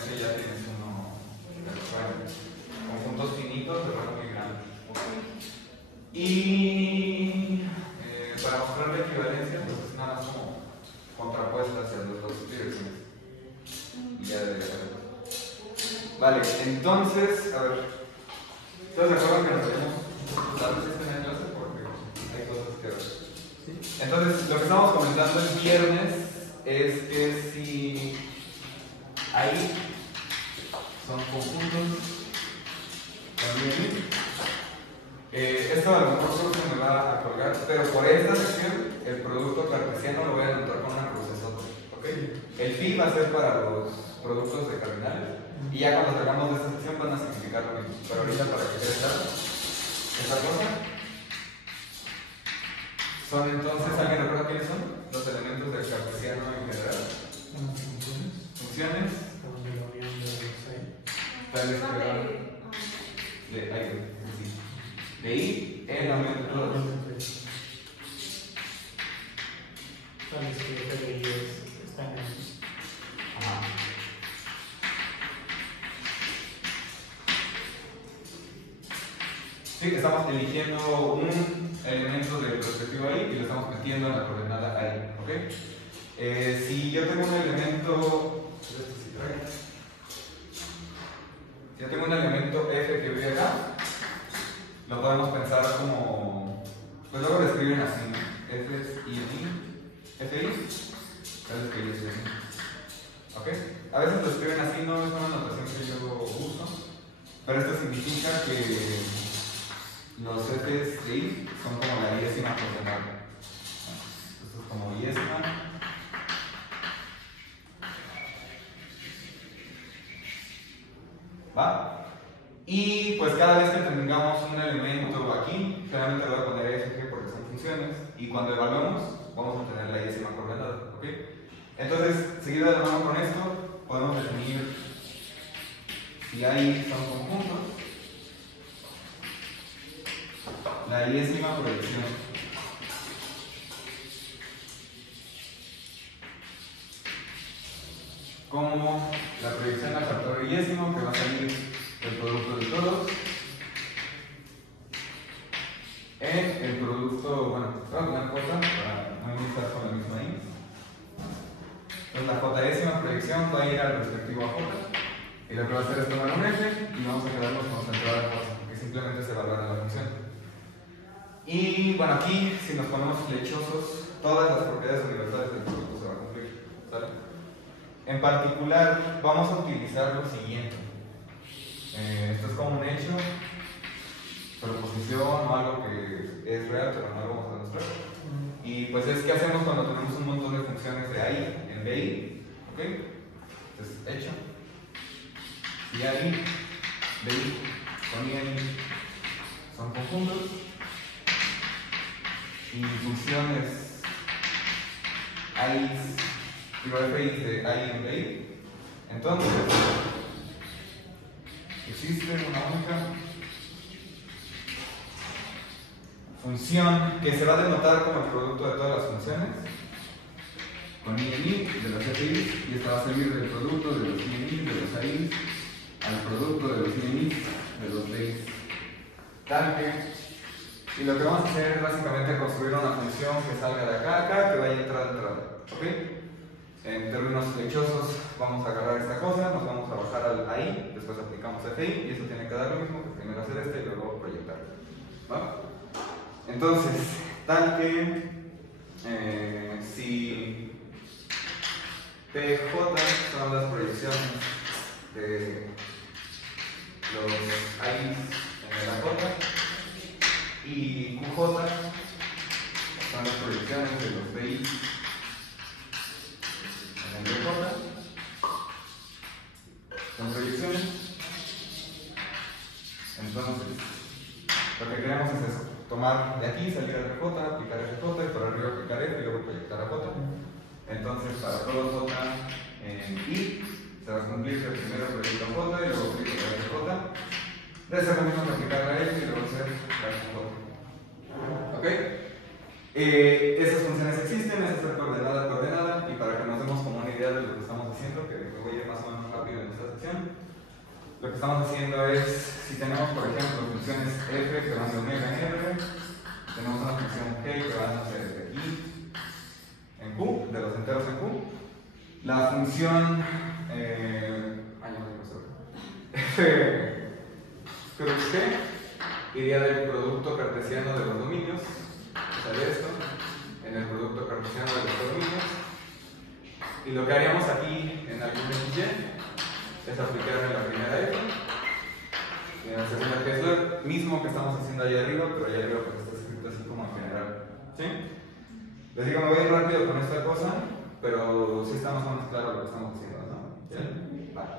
F ya tienes uno, conjuntos finitos de rango muy grande. Y para mostrar la equivalencia, pues es nada más como contrapuesta hacia las dos direcciones. Y ya debería ser. Vale, entonces, a ver. ¿Todos de acuerdo que nos vayamos tal vez en la clase? Porque hay cosas que ver. ¿Sí? Entonces, lo que estamos comentando el viernes es que si ahí son conjuntos también. Esto a lo mejor solo se me va a colgar, pero por esta sección el producto cartesiano lo voy a anotar con una crucesota. ¿Okay? El phi va a ser para los productos de cardinales y ya cuando salgamos de esta sección van a significar lo mismo. Pero ahorita para que quede claro, esta cosa son entonces, ¿alguien recuerda quiénes son? Los elementos del cartesiano en general. Funciones. Tales que de I en aumento de 2. Tales que F de I está en el... Ajá. Sí, estamos eligiendo un elemento del respectivo ahí y lo estamos metiendo en la coordenada ahí, ¿ok? Si yo tengo un elemento, si yo tengo un elemento F que vive acá, lo podemos pensar como, pues luego lo escriben así, F es I en I, F I, tal que yo soy I, ¿ok? A veces lo escriben así, no es una notación que yo uso, pero esto significa que los F's de I son como la iésima coordenada. Esto es como iésima. ¿Va? Y pues cada vez que tengamos un elemento aquí, generalmente le voy a poner F, G porque son funciones, y cuando evaluemos vamos a tener la iésima coordenada. ¿Ok? Entonces, seguido de la mano con esto, podemos definir si ahí son conjuntos. La iésima proyección. Como la proyección al factor iésimo que va a salir del producto de todos en el producto, bueno, voy a poner J para no estar con la misma I. Entonces la J-ésima proyección va a ir al respectivo a J y lo que va a hacer es tomar un F y vamos a quedarnos concentrados en J porque simplemente se evalúa la función. Y bueno, aquí si nos ponemos flechosos, todas las propiedades universales del producto se van a cumplir, ¿sale? En particular, vamos a utilizar lo siguiente. Esto es como un hecho, proposición o algo que es real, pero no lo vamos a demostrar. Y pues es que hacemos cuando tenemos un montón de funciones de AI en BI, ¿ok? Entonces, hecho. Si AI, BI, con IN son conjuntos. Y funciones I, FI de I en BI. Entonces, existe una única función que se va a denotar como el producto de todas las funciones con I en I de los FI, y esta va a salir del producto de los I en I de los AI al producto de los I en I de los BI. Tal que y lo que vamos a hacer es básicamente construir una función que salga de acá a acá, que vaya a entrar. ¿Ok? En términos flechosos, vamos a agarrar esta cosa, nos vamos a bajar al ahí, después aplicamos FI, y eso tiene que dar lo mismo, que primero hacer este y luego proyectar. ¿Va? Entonces, tal que si PJ son las proyecciones de los I en la J, y QJ son las proyecciones de los BI en el BJ. Son proyecciones. Entonces, lo que queremos es eso: tomar de aquí, salir a RJ, aplicar FJ, y por arriba aplicar F y luego proyectar a J. Entonces, para todo J en I, se va a cumplir que primero proyecta J y luego proyecta FJ. Debe ser lo mismo que aplicar a F y luego hacer la J. ¿Ok? Esas funciones existen, esa es la coordenada, y para que nos demos como una idea idea de lo que estamos haciendo, que me voy a ir más o menos rápido en esta sección. Lo que estamos haciendo es, si tenemos por ejemplo funciones f que van de omega en r, tenemos una función g que va, no sé, de aquí en q, de los enteros en q, la función f cruz g iría del producto cartesiano de los dominios, o sea, de esto, en el producto cartesiano de los dominios, y lo que haríamos aquí en algún xy es aplicar en la primera f y en la segunda, que es lo mismo que estamos haciendo allá arriba, pero allá arriba pues está escrito así como en general, ¿sí? Les digo, me voy a ir rápido con esta cosa, pero sí está más o menos claro lo que estamos haciendo, ¿no? ¿Sí? Vale.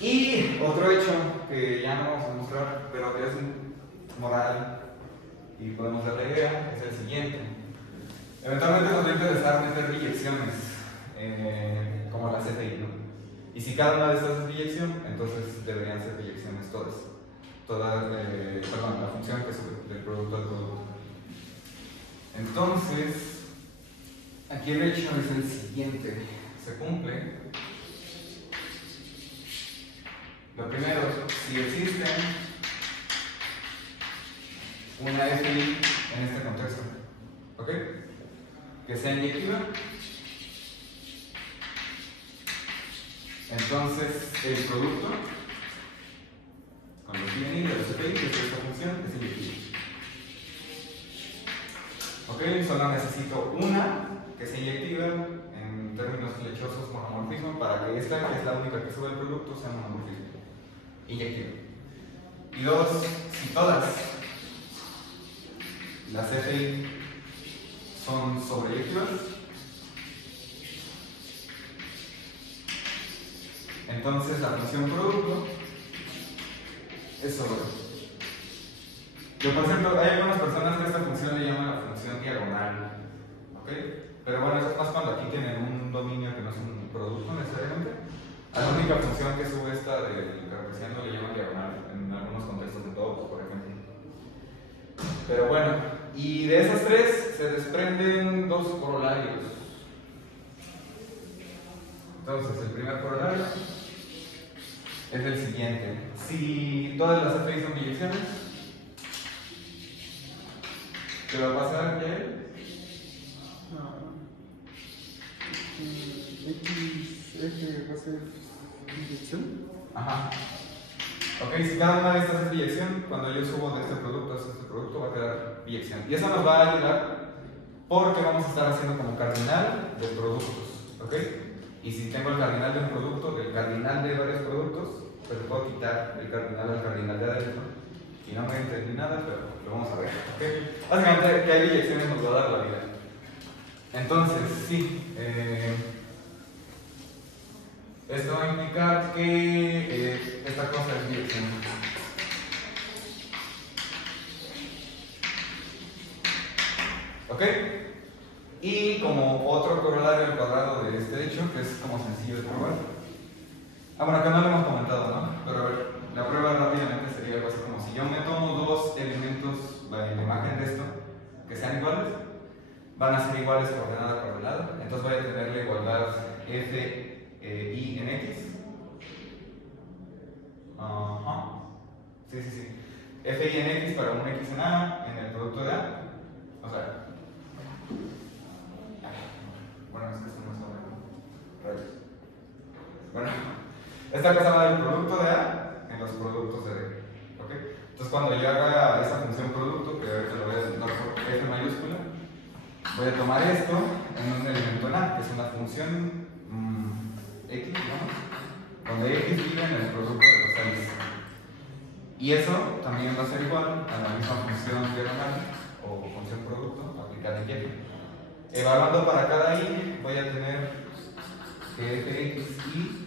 Y otro hecho que ya no vamos a mostrar, pero que es moral y podemos dar la idea, es el siguiente. Eventualmente nos va a interesar meter biyecciones como la CFI, ¿no? Y si cada una de estas es biyección, entonces deberían ser biyecciones todas. Perdón, la función que es del producto al producto. Entonces, aquí el hecho es el siguiente. Se cumple. Lo primero, si existe una FI en este contexto, ¿ok? Que sea inyectiva, entonces el producto con los PNI de los FI, que es esta función, es inyectiva. ¿Ok? Solo necesito una que sea inyectiva en términos flechosos monomorfismo para que esta, que es la única que sube el producto, sea monomorfismo inyectiva. Y dos, si todas las FI son sobreyectivas, entonces la función producto es sobre. Yo, por cierto, hay algunas personas que a esta función le llaman la función diagonal, ¿ok? Pero bueno, eso es más cuando aquí tienen un dominio que no es un producto necesariamente. A la única función que sube esta del cartesiano le llaman diagonal en algunos contextos de todo, por ejemplo. Pero bueno, y de esas tres se desprenden dos corolarios. Entonces, el primer corolario es el siguiente. Si todas las FI son biyecciones, ¿qué va a pasar, Yael? F va a ser biyección. Ajá. Ok, si cada una de estas es biyección, cuando yo subo de este producto a este producto va a quedar biyección. Y eso nos va a ayudar porque vamos a estar haciendo como cardinal de productos, ¿ok? Y si tengo el cardinal de un producto, el cardinal de varios productos, pues le puedo quitar el cardinal al cardinal de adentro. Y no me entendí nada, pero lo vamos a ver, ¿ok? Básicamente, que hay biyecciones nos va a dar la vida. Entonces, sí, esto va a implicar que esta cosa es biyección. ¿Ok? Y como otro corolario al cuadrado de este hecho, que es como sencillo de probar. Bueno, acá no lo hemos comentado, ¿no? Pero a ver, la prueba rápidamente sería algo así como si yo me tomo dos elementos en la imagen de esto, que sean iguales, van a ser iguales coordenada a coordenada. Entonces voy a tener la igualdad f y en x. Sí. F y en x para un x en a en el producto de a. O sea, bueno, es que esto no es sobre rayos. Bueno, esta cosa va del producto de a en los productos de d. ¿Ok? Entonces cuando yo haga esa función producto, que ahorita lo voy a denotar por f mayúscula, voy a tomar esto en un elemento en a, que es una función x, digamos, donde x vive en el producto de los a's. Y eso también va a ser igual a la misma función diagonal o función producto aplicada en y. Evaluando para cada i, voy a tener que fxi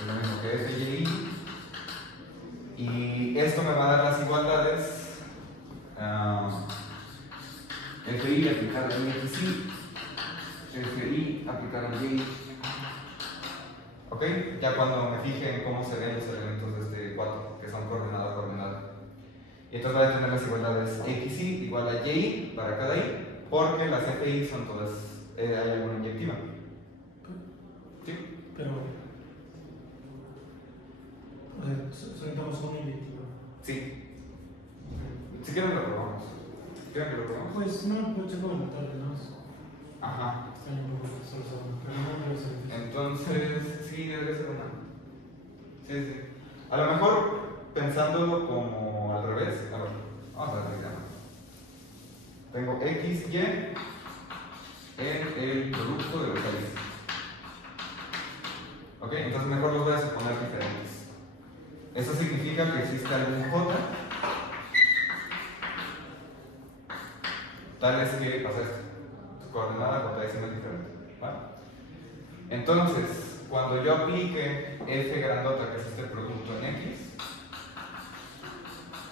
es lo mismo que fyi, y esto me va a dar las igualdades fi aplicada en xi, fi aplicada en y. ¿Ok? Ya cuando me fije en cómo se ven los elementos de este 4, que son coordenada a coordenada. Y entonces voy a tener las igualdades xi igual a y para cada i, porque las fi son todas, hay alguna inyectiva. entonces, sí, debe ser una. Sí, sí. A lo mejor pensándolo como al revés. A ver, vamos a ver el tema. Tengo x, y en el producto de los raíces. ¿Ok? Entonces mejor los voy a suponer diferentes. Eso significa que existe algún j tal es que pasa esto. Su coordenada j-décima es diferente. ¿Vale? Entonces, cuando yo aplique f grandota, que es este producto en x,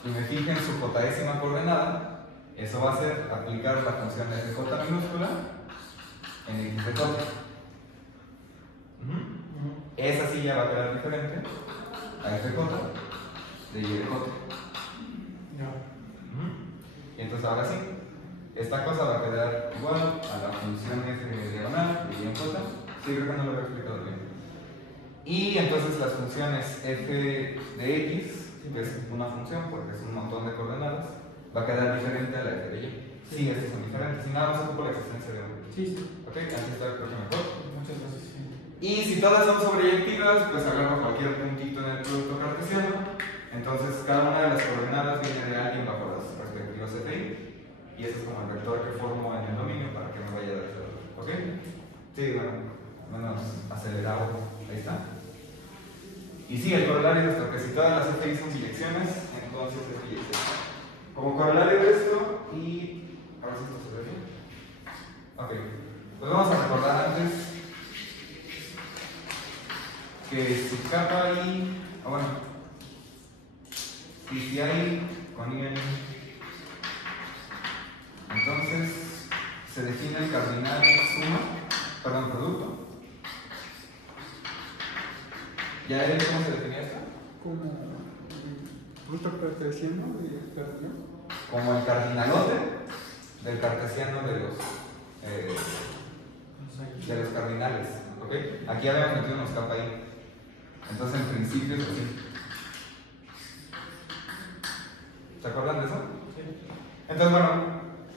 y me fije en su j-décima coordenada, eso va a ser aplicar la función de j minúscula en x de j. Esa sí ya va a quedar diferente a f de y de j. Y entonces ahora sí, esta cosa va a quedar igual a la función f diagonal de y en j. Sí, creo que no lo había explicado bien. Y entonces las funciones f de x, que es una función porque es un montón de coordenadas, va a quedar diferente a la f de y. Sí, estas son diferentes. Y nada más ocupo la existencia de 1. Sí. Ok, así está creo que mejor. Muchas gracias. Y si todas son sobreyectivas, pues agarro cualquier puntito en el producto cartesiano. Entonces cada una de las coordenadas viene de alguien bajo las respectivas f y ese es como el vector que formo en el dominio para que me vaya de ese lado. ¿Ok? Sí, bueno, menos acelerado. Ahí está. Y sí, el corolario es esto, que si todas las f son direcciones, entonces es dirección. Como corolario de esto, y a ver si esto se ve bien. Ok, pues vamos a recordar antes que su capa y, bueno, y si hay con IN, entonces se define el cardinal producto. ¿Ya él cómo se define esto? Como producto cartesiano de cardinal. Como el cardinalote del cartesiano de los cardinales. ¿Okay? Aquí habíamos metido unos capa ahí. Entonces en principio es así. ¿Se acuerdan de eso? Sí. Entonces bueno,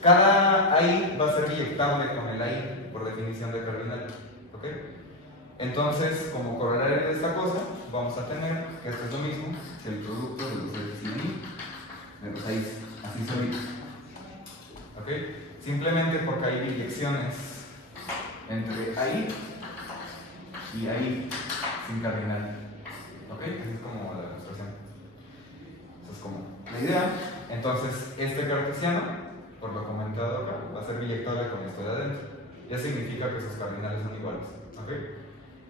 cada ahí va a ser inyectable con el ahí por definición de cardinal. ¿Ok? Entonces, como corolario de esta cosa, vamos a tener que esto es lo mismo que el producto de los x y de los ahí, así solito. ¿Ok? Simplemente porque hay inyecciones entre ahí y ahí sin cardinal. ¿Ok? Esa es como la demostración. Esa es como la idea. Entonces, este cartesiano, por lo comentado acá, va a ser inyectable con esto de adentro. Ya significa que sus cardinales son iguales. ¿Ok?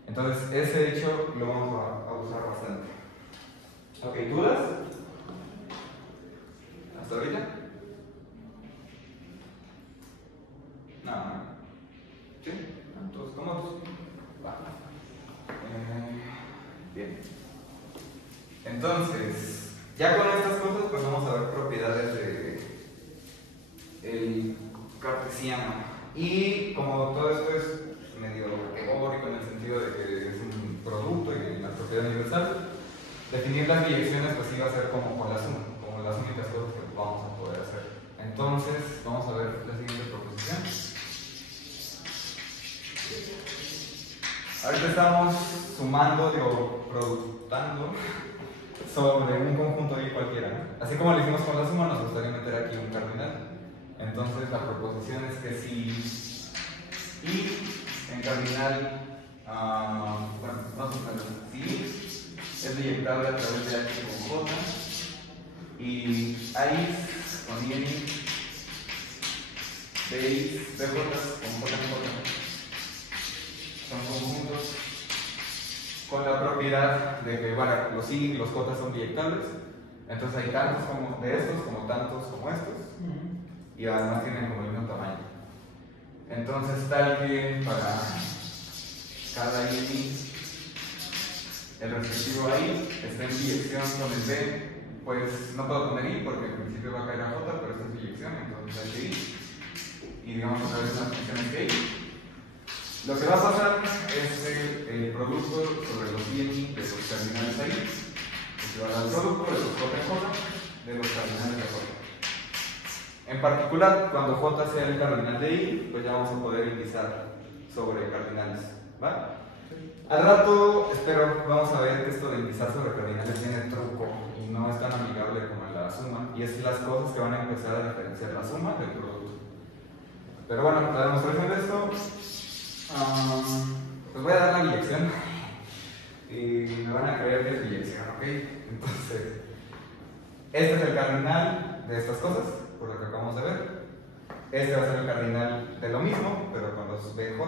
Entonces, ese hecho lo vamos a usar bastante. Ok, ¿dudas? ¿Hasta ahorita? No. ¿Sí? Entonces, ¿cómo? Va. Bien. Entonces, ya con estas cosas, pues vamos a ver propiedades de el cartesiano. Y como todo esto es medio teórico en el sentido de que es un producto y la propiedad universal, definir las direcciones pues iba a ser como con la suma, como las únicas cosas que vamos a poder hacer. Entonces, vamos a ver la siguiente proposición. Ahorita estamos sumando, productando sobre un conjunto y cualquiera, ¿no? Así como lo hicimos con la suma, nos gustaría meter aquí un cardinal. Entonces la proposición es que si y en cardinal, bueno, vamos a ver, si es inyectable a través de H con J y I con I de X de J con J en J son conjuntos con la propiedad de que bueno, los I y los J son inyectables. Entonces hay tantos como de estos como tantos como estos y además tienen como el mismo tamaño. Entonces tal que para cada I, el respectivo I está en dirección con el B, pues no puedo poner I porque en principio va a caer a J, pero esta es dirección, entonces hay que I. Y digamos otra vez las funciones que I. Lo que va a pasar es el producto sobre los I en I de los cardinales ahí, equivale al producto de los J en J de los cardinales de J. En particular, cuando J sea el cardinal de I, pues ya vamos a poder indizar sobre cardinales. ¿Va? Al rato, espero, vamos a ver que esto de empezar sobre cardinales tiene truco y no es tan amigable como en la suma, y es las cosas que van a empezar a diferenciar la suma del producto. Pero bueno, la demostración de esto, pues voy a dar la biyección y me van a creer que es biyección, ¿ok? Entonces, este es el cardinal de estas cosas, por lo que acabamos de ver. Este va a ser el cardinal de lo mismo, pero con los BJ.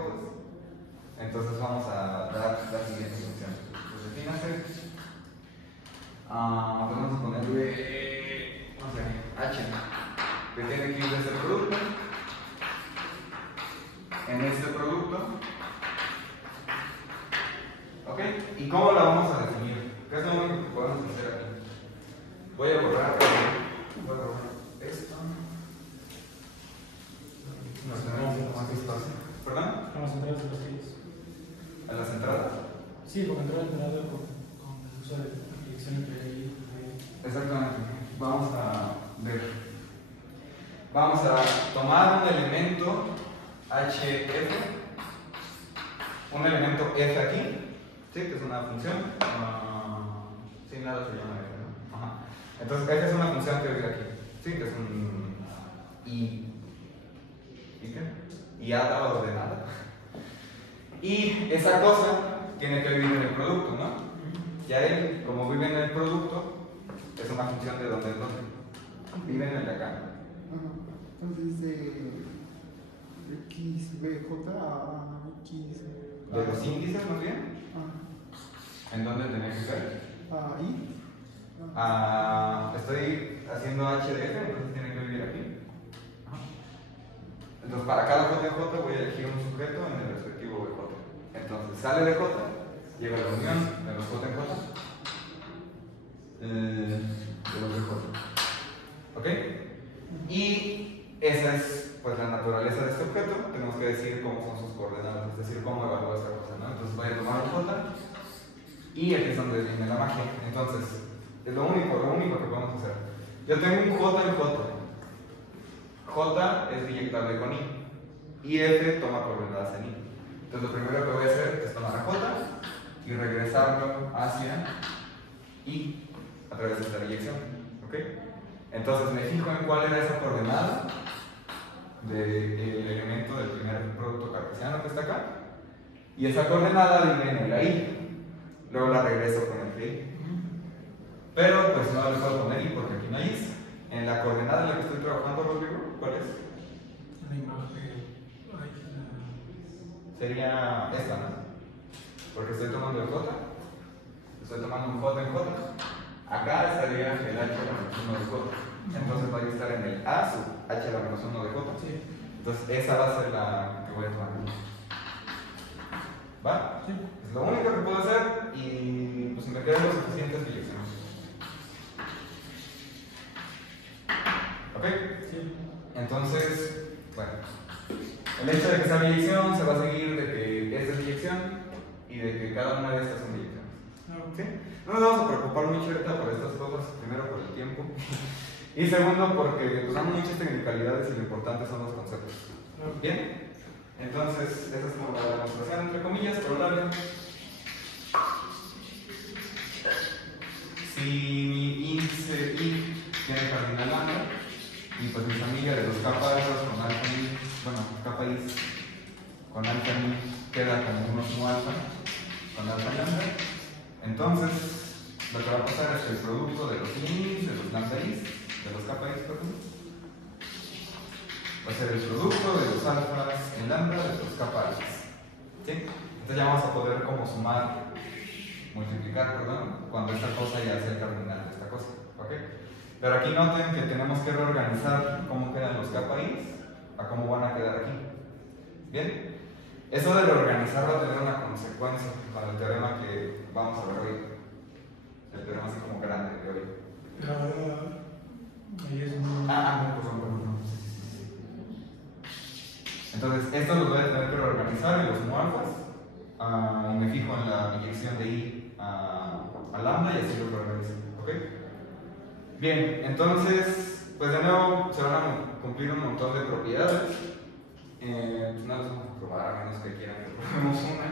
Entonces vamos a dar la siguiente función. Entonces, fíjense, vamos a ponerle, no sé, H, que tiene que ir de este producto, en este producto. ¿Ok? ¿Y cómo la vamos a definir? ¿Qué es lo único que podemos hacer aquí? Voy a borrar esto. No tenemos más espacio. ¿Perdón? A las entradas de los tiros. ¿A las entradas? Sí, porque entró entrada con el uso de la dirección entre ahí. Exactamente. Vamos a ver. Vamos a tomar un elemento HF, un elemento F aquí, ¿sí? Que es una función. Sin nada se llama F, ¿no? Ajá. Entonces, F es una función que vive aquí, ¿sí? Que es un I. ¿Y qué? Iada ordenada. Y esa cosa tiene que vivir en el producto, ¿no? Ya él, como vive en el producto, es una función de dónde, vive en el de acá. Entonces de XBJ a X. De los índices, más bien. ¿En dónde tenía que ser? Ahí. Estoy haciendo H de F, entonces tiene que vivir aquí. Entonces, para cada J de J voy a elegir un sujeto en el respectivo BJ. Entonces, sale de J, llega a la unión de los J en J, de los BJ. ¿Ok? Y esa es pues la naturaleza de este objeto. Tenemos que decir cómo son sus coordenadas, es decir, cómo evalúa esta cosa, ¿no? Entonces, voy a tomar un J y aquí es donde viene la magia. Entonces, es lo único que podemos hacer. Yo tengo un J en J. J es biyectable con I y F toma coordenadas en I. Entonces lo primero que voy a hacer es tomar a J y regresarlo hacia I a través de esta biyección. ¿Ok? Entonces me fijo en cuál era esa coordenada del elemento del primer producto cartesiano que está acá, y esa coordenada vive en el I. Luego la regreso con el I. Pero pues no le puedo poner I porque aquí no hay I. En la coordenada en la que estoy trabajando, Rodrigo, ¿cuál es? La imagen. Sería esta, ¿no? Porque estoy tomando el J, estoy tomando un J en J. Acá estaría el H a la menos 1 de J. Entonces va a estar en el A sub H a la menos 1 de J. Sí. Entonces esa va a ser la que voy a tomar. ¿Va? Sí. Es lo único que puedo hacer y pues me quedan los suficientes biyecciones. ¿Ok? Sí. Entonces, bueno, el hecho de que sea biyección se va a seguir de que esta es biyección y de que cada una de estas son biyecciones. ¿Sí? No nos vamos a preocupar mucho ahorita por estas cosas, primero por el tiempo y segundo porque usamos muchas tecnicalidades y lo importante son los conceptos. ¿Bien? Entonces, esa es como la demostración entre comillas, pero larga. Si mi índice I tiene cardinal lambda, y pues mi familia de los kappa alfas con alfa i, bueno, kappa i con alfa i queda como unos mu alfa con alfa lambda. Entonces, lo que va a pasar es que el producto de los i, de los lambda i, de los kappa i, perdón, va a ser el producto de los alfas en lambda de los kappa alfas. ¿Sí? Entonces ya vamos a poder como sumar, multiplicar, perdón, cuando esta cosa ya sea el cardinal de esta cosa. ¿Ok? Pero aquí noten que tenemos que reorganizar cómo quedan los kappa i a cómo van a quedar aquí. ¿Bien? Eso de reorganizar va a tener una consecuencia para el teorema que vamos a ver hoy. El teorema así como grande de hoy. Pero ahora ahí es un. Perdón. Entonces, estos los voy a tener que reorganizar en los mu alfas y me fijo en la biyección de I a lambda y así lo reorganizo. ¿Ok? Bien, entonces, pues de nuevo se van a cumplir un montón de propiedades. Pues no las vamos a probar a menos que quieran que probemos una.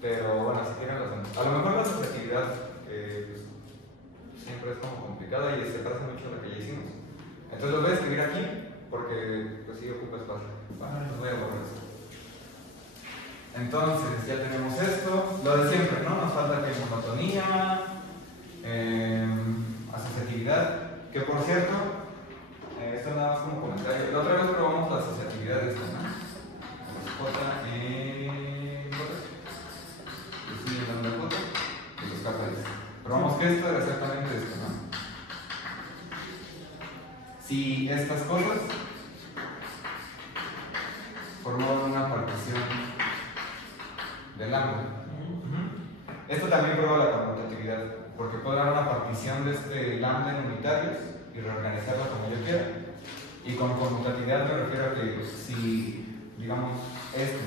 Pero bueno, si tienen razón. A lo mejor la asociatividad pues, siempre es como complicada y se parece mucho a la que ya hicimos. Entonces lo voy a escribir aquí porque pues sí ocupa espacio. Bueno, pues voy a borrar esto. Entonces ya tenemos esto, lo de siempre, ¿no? Nos falta que monotonía, asociatividad, que por cierto, esto nada más como comentario. La otra vez probamos la asociatividad de esta, ¿no? Los J en J, y sigue dando J, y los KPIs. Probamos que esto era exactamente esto, ¿no? Si estas cosas formaban una partición de lambda. Esto también prueba la conmutatividad, porque puedo dar una partición de este lambda en unitarios y reorganizarla como yo quiera. Y con conmutatividad me refiero a que si, digamos, este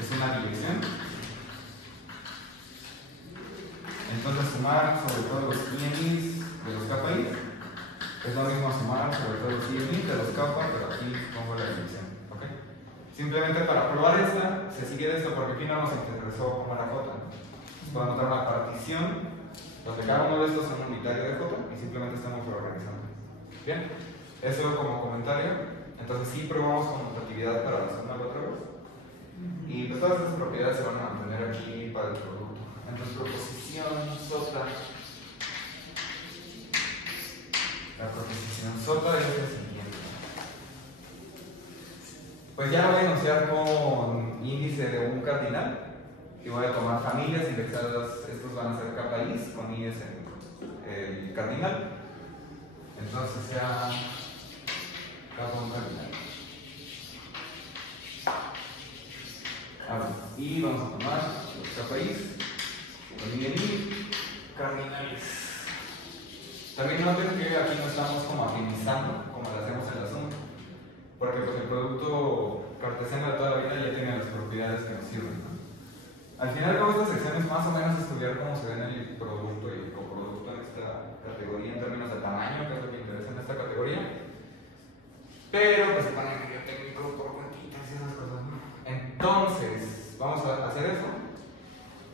es una división, entonces sumar sobre todo los INIs de los KPIs es lo mismo sumar sobre todo los INIs de los kappa, pero aquí pongo la división. ¿Okay? Simplemente para probar esta, se sigue de esto porque aquí no nos interesó como la J. Podemos dar una partición donde cada uno de estos es un unitario de J y simplemente estamos reorganizando. Bien, eso como comentario. Entonces sí probamos conmutatividad para la suma la otra vez. Y pues todas estas propiedades se van a mantener aquí para el producto. Entonces proposición sota. La proposición sota es la siguiente. Pues ya lo voy a enunciar con índice de un cardinal. Y voy a tomar familias indexadas, estos van a ser KPIs con IS en el cardinal. Entonces sea K1 cardinal. Y vamos a tomar los KPIs con INI cardinales. También noten que aquí no estamos como afinizando como lo hacemos en la suma, porque pues, el producto cartesiano de toda la vida ya tiene las propiedades que nos sirven, ¿no? Al final, como esta sección es más o menos estudiar cómo se ve en el producto y el coproducto en esta categoría en términos de tamaño, que es lo que interesa en esta categoría. Pero pues se pone medio técnico por cuentitas y esas cosas, ¿no? Entonces, vamos a hacer eso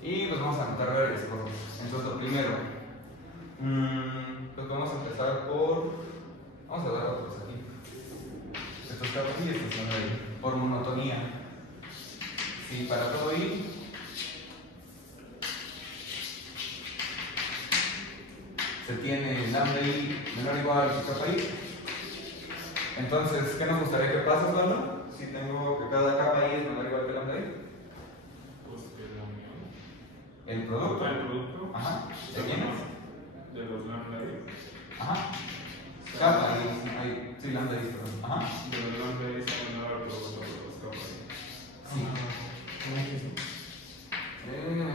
y pues vamos a anotar varias cosas. Entonces, lo primero, pues vamos a empezar por. Vamos a dar otros aquí. Estos campos y estos son ahí. Por monotonía. Sí, para todo I. Se tiene lambda I menor o igual a kappa I. Entonces, ¿qué nos gustaría que pase, Osvaldo? Si tengo que cada kappa I es menor o igual que lambda I. Pues que la unión. ¿El producto? El producto. Ajá. ¿De quién es? De los lambda I. Ajá. Kappa I. Sí, lambda I, perdón. Ajá. De los lambda I se menor al producto de los kappa I. Sí.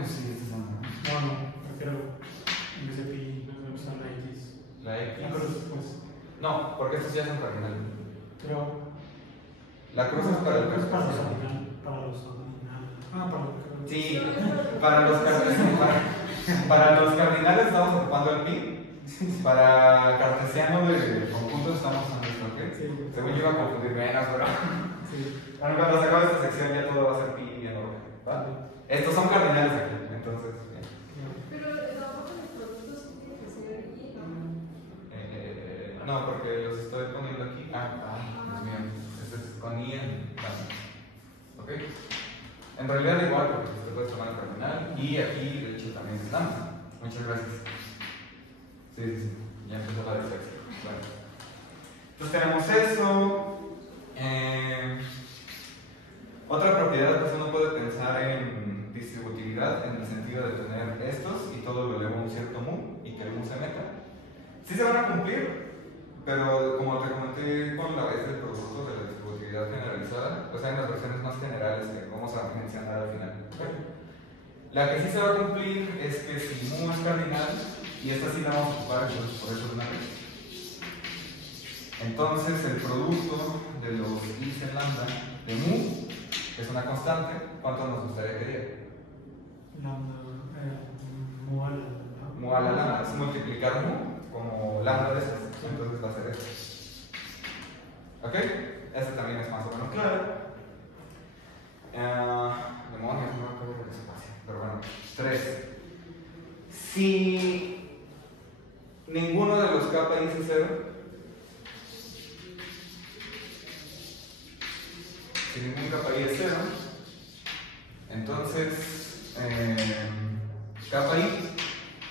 Sí, este es lambda. No, prefiero en vez de pi usar la X. La X. La cruz, pues. No, porque estos ya son cardinales. Pero. La cruz es para el Es para los cartesiano. ordinales. Para los ordinales. Ah, para los. Sí, para los cardinales. Para los cardinales estamos ocupando el pi. Para cartesiano de conjuntos estamos usando esto, ¿ok? Sí. Según yo iba a confundir menos, pero. Sí. Bueno, cuando se acabe esta sección ya todo va a ser pi enorme. ¿Va? Estos son cardinales aquí, entonces. Bien. Pero tampoco los productos tienen que ser I, ¿no? No, porque los estoy poniendo aquí. Ay, Dios mío. Este es con I en lambda. ¿Ok? En realidad igual, porque usted puede tomar el cardinal y aquí de hecho también es lambda. Muchas gracias. Sí, sí, sí. Ya empezó la dislexia. Bueno. Entonces tenemos eso. Otra propiedad, pues uno puede pensar en distributividad en el sentido de tener estos y todo lo elevo a un cierto mu y que el mu se meta. Sí se van a cumplir, pero como te comenté con la vez del producto de la distributividad generalizada, pues hay unas versiones más generales que vamos a mencionar al final. ¿Okay? La que sí se va a cumplir es que si mu es cardinal, y esta sí la vamos a ocupar, entonces por eso es una vez. Entonces el producto de los i's en lambda de mu es una constante. ¿Cuánto nos gustaría que diera? Lambda. Mu a la. Mu a la lambda es multiplicar mu como lambda de esas. Entonces va a ser esto. ¿Ok? Esta también es más o menos clara. Demonios, no me acuerdo del espacio. Si ninguno de los kappa i es 0, si ningún kappa i es 0, entonces kappa i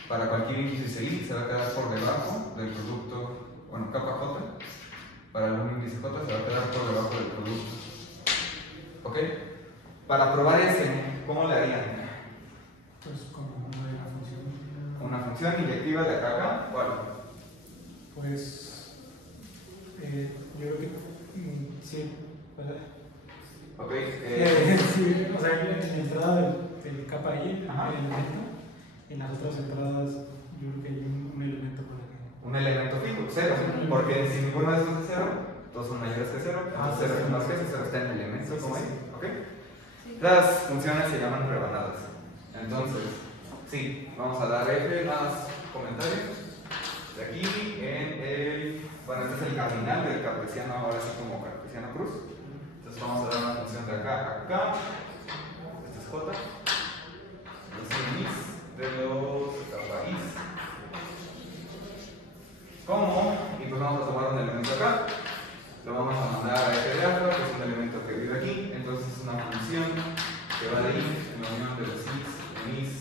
para cualquier índice i se va a quedar por debajo del producto, bueno, kappa j para algún índice j se va a quedar por debajo del producto. ¿Ok? Para probar ese, ¿cómo le harían? Pues como una función. Una función inyectiva de acá a acá, ¿cuál? Pues yo creo que sí. Ok. Sí, o sea, en la entrada del kappa i, Ajá. el elemento, en las otras entradas yo creo que hay un elemento por aquí. Un elemento fijo, 0, porque si ninguno de estos es 0, todos son mayores que 0, entonces 0 es más que 0 está en el elemento, como ahí, ¿ok? Las funciones se llaman rebanadas. Entonces, sí, vamos a dar F más comentarios. De aquí en el, bueno, este es el cardinal del cartesiano, ahora sí como cartesiano cruz. Entonces vamos a dar una función de acá a acá. Este es J. Los is de los kappa is. ¿Cómo? Y pues vamos a tomar un elemento acá. Lo vamos a mandar a F de alfa, que es un elemento que vive aquí. Entonces es una función que va de ahí, en la unión de los is,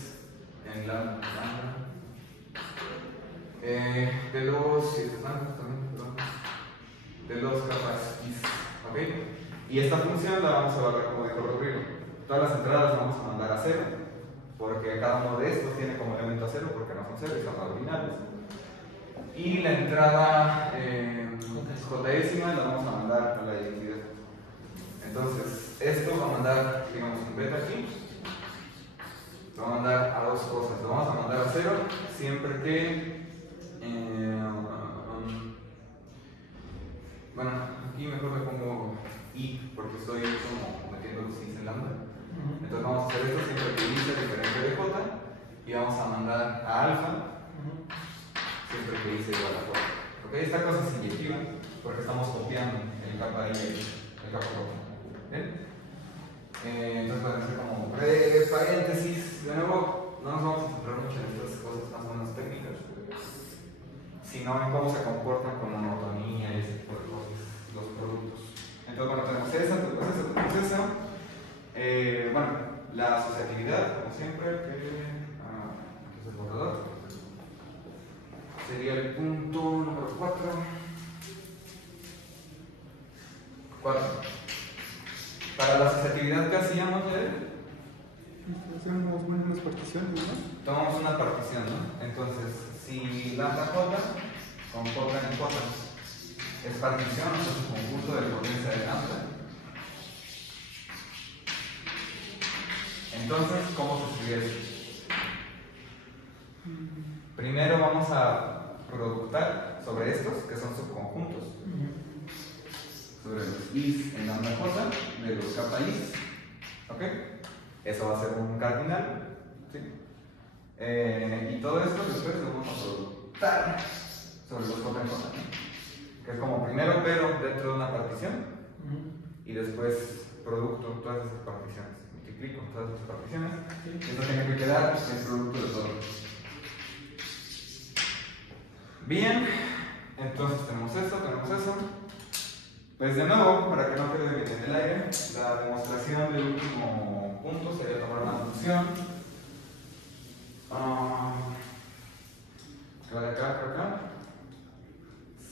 en la de los, de los kappas is, ¿ok? Y esta función la vamos a evaluar como dijo Rodrigo. Todas las entradas las vamos a mandar a 0, porque cada uno de estos tiene como elemento a 0, porque no son 0 y son ordinales. Y la entrada j-ésima la vamos a mandar a la identidad. Entonces, esto va a mandar, digamos, un beta aquí. Lo va a mandar a dos cosas. Lo vamos a mandar a 0 siempre que. Bueno, aquí mejor le pongo i porque estoy como metiendo los i's en lambda. Entonces, vamos a hacer esto siempre que i sea diferente de j. Y vamos a mandar a alfa siempre que i sea igual a j. ¿Ok? Esta cosa es inyectiva porque estamos copiando el kappa i y el kappa j. ¿Bien? Entonces pueden ser como paréntesis. De nuevo, no nos vamos a centrar mucho en estas cosas más o menos técnicas, sino en cómo se comportan con monotonía y ese tipo de cosas, los productos. Entonces, bueno, tenemos esa. Bueno, la asociatividad, como siempre, que es el borrador. Sería el punto número 4. 4. Para la asociatividad, ¿qué hacíamos, Jared? Hacemos unas particiones, ¿no? Tomamos una partición, ¿no? Entonces, si lambda j con j en j es partición, o sea, es un conjunto de potencia de lambda. Entonces, ¿cómo se escribe eso? Primero vamos a productar sobre estos, que son subconjuntos, sobre los is en lambda j de los kappa is. ¿Ok? Eso va a ser un cardinal. ¿Sí? Y todo esto después lo vamos a productar sobre los j en j, ¿no? Que es como primero pero dentro de una partición y después producto todas esas particiones. Multiplico todas esas particiones. Esto tiene que quedar el producto de todo. Bien, entonces tenemos eso. Pues de nuevo, para que no quede bien en el aire, la demostración del último punto sería tomar una función que va de acá.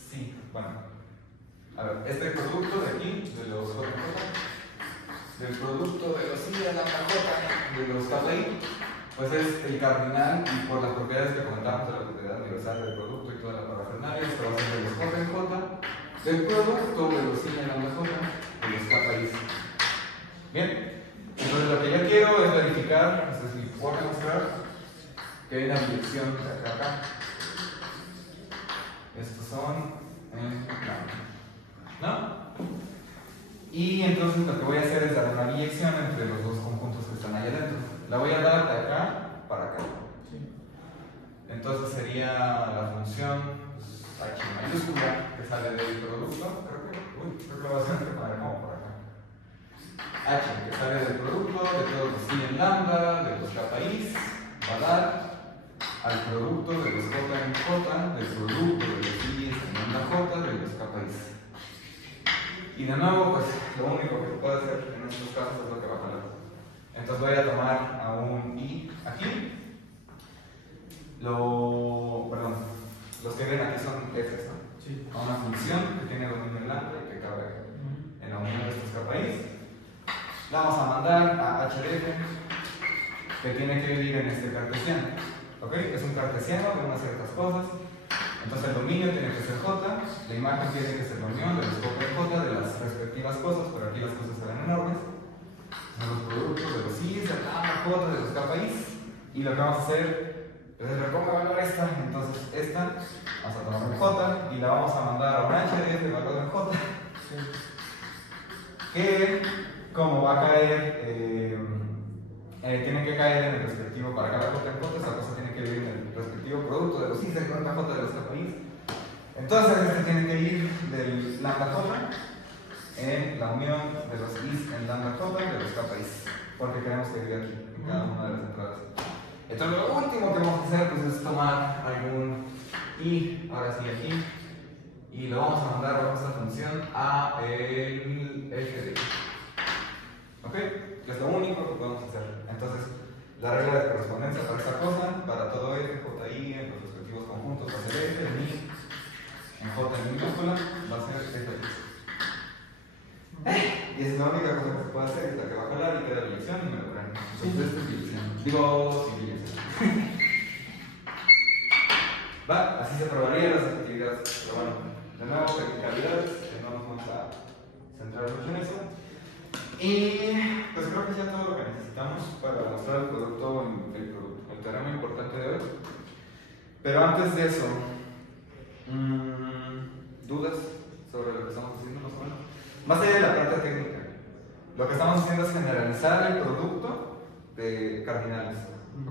Sí, bueno. A ver, este producto de aquí, de los j, del producto de los i de la j, de los kappa i, pues es el cardinal y por las propiedades que comentamos de la propiedad universal del producto y toda la parafernalia, esto va a ser de los j en j, del producto de los i en lambda j, de los kappa i. Bien, entonces lo que yo quiero es verificar, es decir, puedo demostrar que hay una dirección de acá a acá. Estos son ¿no? Y entonces lo que voy a hacer es dar una biyección entre los dos conjuntos que están ahí adentro. La voy a dar de acá para acá. Entonces sería la función h mayúscula que sale del producto. Creo que lo voy a hacer como por acá. H que sale del producto de todos los i en lambda, de los kappa is, va a dar al producto de los J en J, del producto de los I en lambda J, de los kappa is. Y de nuevo, pues lo único que se puede hacer en estos casos es lo que va a jalar. Entonces voy a tomar a un I aquí. Los que ven aquí son Fs, ¿no? Sí. A una función que tiene dominio en lambda y que cabe en la unión de estos kappa is. La vamos a mandar a HDF, que tiene que vivir en este cartesiano. ¿Ok? Es un cartesiano de unas ciertas cosas. Entonces el dominio tiene que ser J, la imagen tiene que ser la unión de los J y J de las respectivas cosas, pero aquí las cosas se ven enormes. Son los productos de los I's, de la J, de los kappa is. Y lo que vamos a hacer es ver cómo evaluar esta. Entonces esta, vamos a tomar en J y la vamos a mandar a un HDF evaluado en J. Que como va a caer, tiene que caer en el respectivo para cada J en J, esa cosa tiene que ir en el respectivo producto de los I's de lambda J de los kappa is. Entonces este tiene que ir del lambda J en la unión de los I's en lambda J de los kappa is, porque queremos que viva aquí en cada una de las entradas. Entonces lo último que vamos a hacer pues, es tomar algún I, ahora sí aquí, y lo vamos a mandar bajo esta función a el eje de I. ¿Ok? Es lo único que podemos hacer. Entonces, la regla de correspondencia para esta cosa, para todo F, JI, en los respectivos conjuntos, va a ser F, en I, en J en minúscula, va a ser F. Y esa es la única cosa que se puede hacer, es la que va a jalar y queda la dirección y me lo traen. Entonces, esta es dirección. Digo, sin dirección. Va, así se probarían las actividades. Pero bueno, de nuevo, practicabilidades, que no nos vamos a centrar mucho en eso. Y pues creo que es ya todo lo que necesitamos para mostrar el producto, el teorema importante de hoy. Pero antes de eso, ¿dudas sobre lo que estamos haciendo más o menos? Más allá de la parte técnica, lo que estamos haciendo es generalizar el producto de cardinales.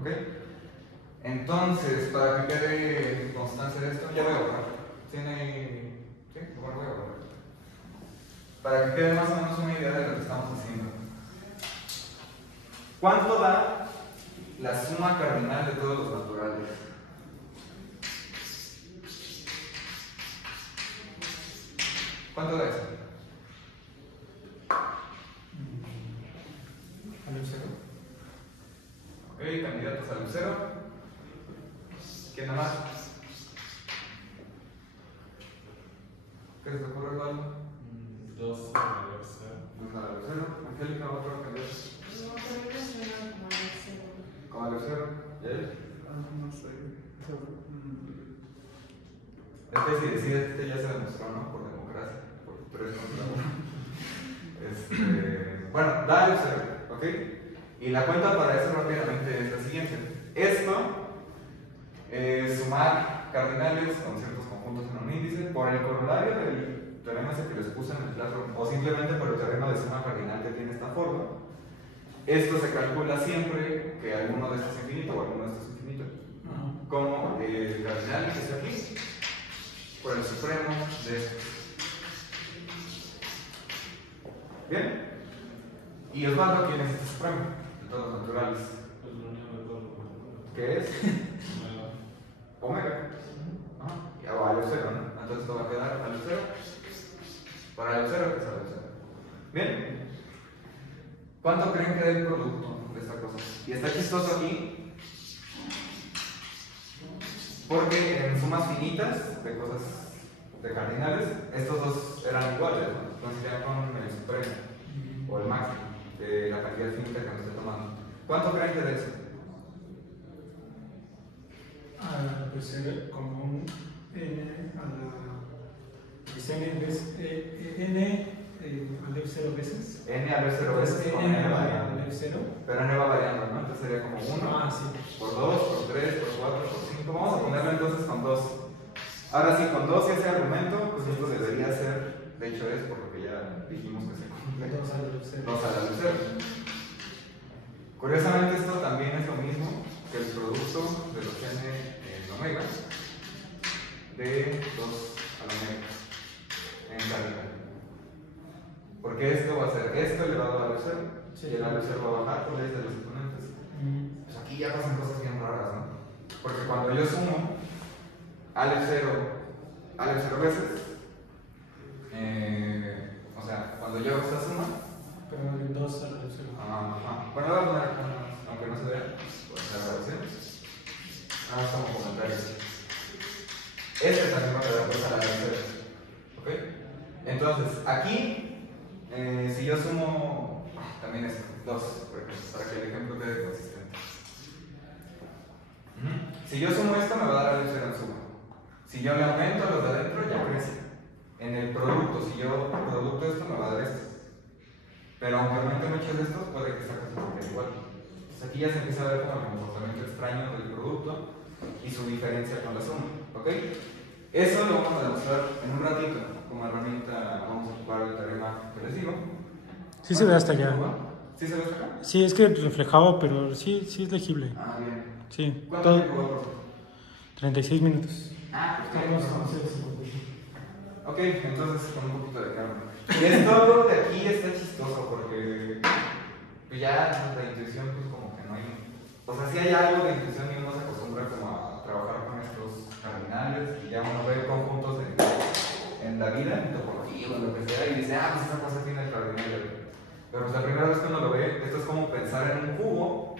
¿Ok? Entonces, para que quede constancia de esto, ya voy a borrar. ¿Tiene...? ¿Sí? Bueno, voy a borrar. Para que quede más o menos una idea de lo que estamos haciendo. ¿Cuánto da la suma cardinal de todos los naturales? ¿Cuánto da eso? A Lucero. Ok, candidatos a Lucero. ¿Quién nada más? ¿Qué se te ocurre, Pablo? 2 a la Lucero. 2 a la Lucero. Angélica, otro candidato. No, pero me suena como a Lucero. ¿Como a Lucero? ¿Y él? No sé. Es que si decides, este ya se demostró, ¿no? Por democracia. Por 3 contra 1. Bueno, da Lucero, ¿ok? Y la cuenta para eso rápidamente es la siguiente. Esto es sumar cardinales con ciertos conjuntos en un índice por el corolario del teorema ese que les puse en el Classroom, o simplemente por el teorema de suma cardinal que tiene esta forma. Esto se calcula siempre que alguno de estos es infinito o alguno de estos es infinito. Como el cardinal que está aquí por el supremo de esto. ¿Bien? Y Osvaldo, ¿quién es este supremo? De todos los naturales. Pues la unión de todo. ¿Qué es? Omega. O a Lucero, ¿no? Entonces esto va a quedar a Lucero. Para Lucero, que es a Lucero. Bien. ¿Cuánto creen que da el producto de esta cosa? Y está chistoso aquí, porque en sumas finitas de cosas de cardinales, estos dos eran iguales, ¿no? Coincidían con el supremo o el máximo de la cantidad finita que nos está tomando. ¿Cuánto creen que da eso? Pues como un n a la. Pues n al 0 veces. N al 0 veces con N N al variando. 0. Pero N va variando, ¿no? Entonces sería como 1, Sí. por 2, por 3, por 4, por 5. Vamos a ponerlo entonces con 2. Ahora sí, con 2 y ese argumento, pues esto debería ser, de hecho es por lo que ya dijimos que se cumple. 2 a la 0. 2 a la Lucero. Curiosamente esto también es lo mismo que el producto de los n en omega de 2 a la omega en cardinal. Porque esto va a ser esto elevado a la Lucero y el a Lucero va a bajar por leyes de los exponentes. Pues aquí ya pasan cosas bien raras, ¿no? Porque cuando yo sumo Aleph 0 veces, o sea, cuando yo hago esta suma, Pero en 2 a la de 0. bueno, voy a poner acá, aunque no se vea, pues la grabación. Como comentarios. Este también va a quedar pues a la de 0. ¿Ok? Entonces, aquí, si yo sumo, también esto, 2, para que el ejemplo quede consistente. Si yo sumo esto, me va a dar el 0 en suma. Si yo le aumento a los de adentro, ya crece. En el producto, si yo producto esto, me va a dar esto. Pero aunque aumente muchos de estos, puede que esta cosa se quede igual. Entonces aquí ya se empieza a ver como el comportamiento extraño del producto y su diferencia con la suma. ¿Ok? Eso lo vamos a demostrar en un ratito. Como herramienta vamos a ocupar el teorema que les digo. Sí se ve hasta allá. ¿Sí se ve hasta acá? Sí, es que reflejaba, pero sí es legible. Bien. Sí. ¿Cuánto tiempo va a pasar? 36 minutos. Pues ok, entonces con un poquito de calma. Y esto de aquí está chistoso porque pues ya la intuición pues como que no hay. O sea, sí hay algo de intuición y uno se acostumbra como a trabajar con estos cardinales y ya uno ve conjuntos en la vida, en topología o lo que sea, y dice, pues esa cosa tiene el cardinal. Pero pues la primera vez que uno lo ve, esto es como pensar en un cubo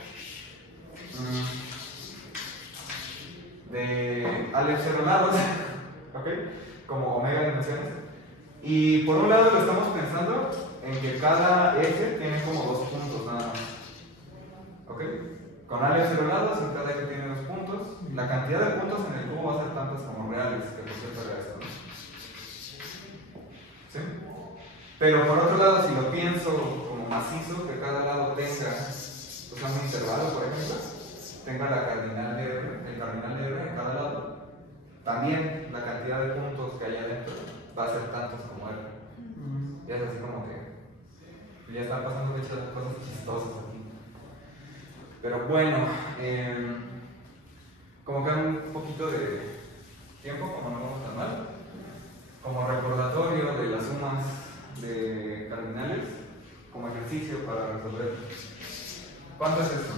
de Aleph 0 lados, ¿ok? Como omega dimensiones. Y por un lado lo estamos pensando en que cada eje tiene como 2 puntos nada más. ¿Ok? Con Aleph 0 lados, en cada eje tiene 2 puntos. La cantidad de puntos en el cubo va a ser tantas como reales, que por cierto era esto. ¿Sí? Pero por otro lado, si lo pienso como macizo, que cada lado tenga pues, un intervalo, por ejemplo, tenga la cardinal de R, el cardinal de R en cada lado, también la cantidad de puntos que hay adentro va a ser tantos como R. Ya es así como que ya están pasando muchas cosas chistosas aquí. Pero bueno, como queda un poquito de tiempo, como no vamos tan mal, como recordatorio de las sumas de cardinales, como ejercicio para resolver. ¿Cuánto es esto?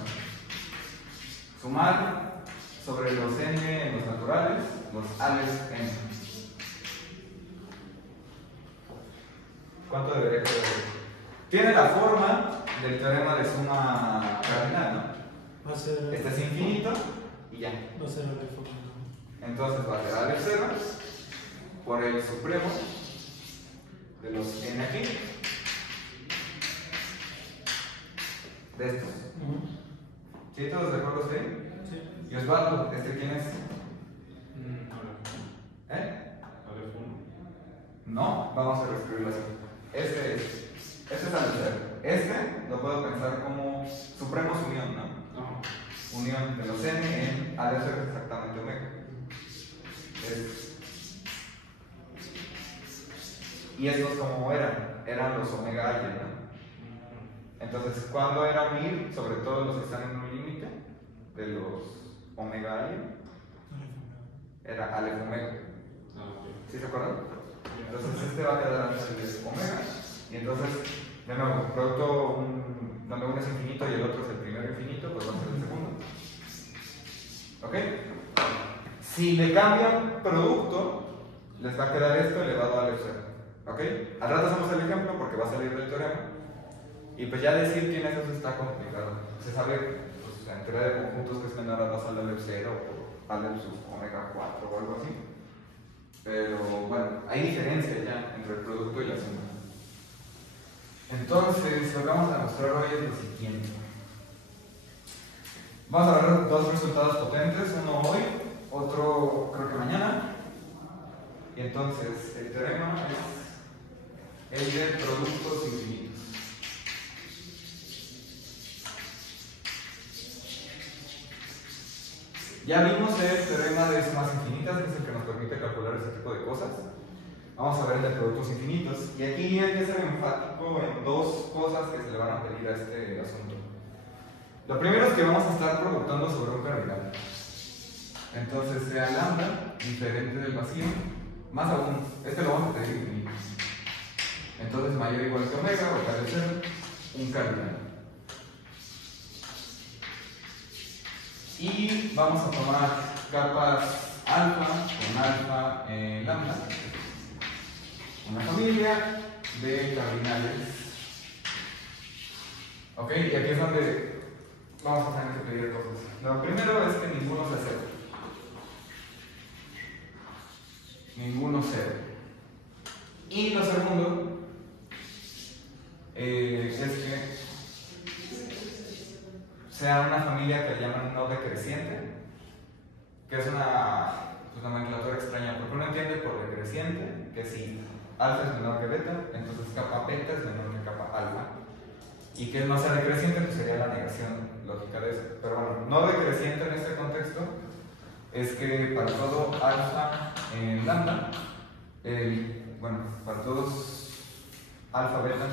Sumar sobre los n en los naturales, los Aleph n. ¿Cuánto debería quedar? Tiene la forma del teorema de suma cardinal, ¿no? Va a ser. Este es infinito y ya. Va a ser el de forma. Entonces va a quedar el 0 por el supremo de los n aquí. De estos. ¿Sí? ¿Todos de acuerdo hasta ahí? Sí. Y Osvaldo, ¿quién es? Aleph 1. No, vamos a reescribirlo así. Este es Aleph 0. Lo puedo pensar como supremos unión, ¿no? Unión de los n en Aleph 0 es exactamente omega. Y estos como eran los omega alien, ¿no? Entonces, ¿cuándo era unir? Sobre todo los que están en un límite de los omega alien, era Aleph omega. ¿Sí se acuerdan? Entonces este va a quedar antes de omega. Y entonces, de nuevo, producto donde uno es infinito y el otro es el primero infinito, pues va a ser el segundo. ¿Ok? Si le cambian producto, les va a quedar esto elevado a Aleph 0. ¿Ok? Al rato hacemos el ejemplo porque va a salir del teorema. Y pues ya decir quién es eso está complicado. Se sabe pues, la teoría de conjuntos que es menor a 2 al Aleph 0 o Aleph sub omega 4 o algo así. Pero bueno, hay diferencia ya entre el producto y la suma. Entonces, lo que vamos a demostrar hoy es lo siguiente. Vamos a ver 2 resultados potentes, uno hoy, otro creo que mañana. Y entonces, el teorema es el de productos infinitos. Ya vimos el teorema de sumas infinitas, que es el que nos permite calcular ese tipo de cosas. Vamos a ver el de productos infinitos. Y aquí hay que ser enfático en 2 cosas que se le van a pedir a este asunto. Lo primero es que vamos a estar productando sobre un cardinal. Entonces sea lambda diferente del vacío, más aún, este lo vamos a tener infinito. Entonces mayor o igual que omega, o cada 0, un cardinal. Y vamos a tomar capas alfa con alfa lambda. Una familia de cardinales. Ok, y aquí es donde vamos a tener que pedir cosas. Lo primero es que ninguno sea cero. Ninguno cero. Y lo segundo es que sea una familia que llaman no decreciente, que es una nomenclatura extraña, porque uno entiende por decreciente que si alfa es menor que beta, entonces capa beta es menor que capa alfa. Y que no sea decreciente, pues sería la negación lógica de eso. Pero bueno, no decreciente en este contexto es que para todo alfa en lambda, bueno, para todos alfa beta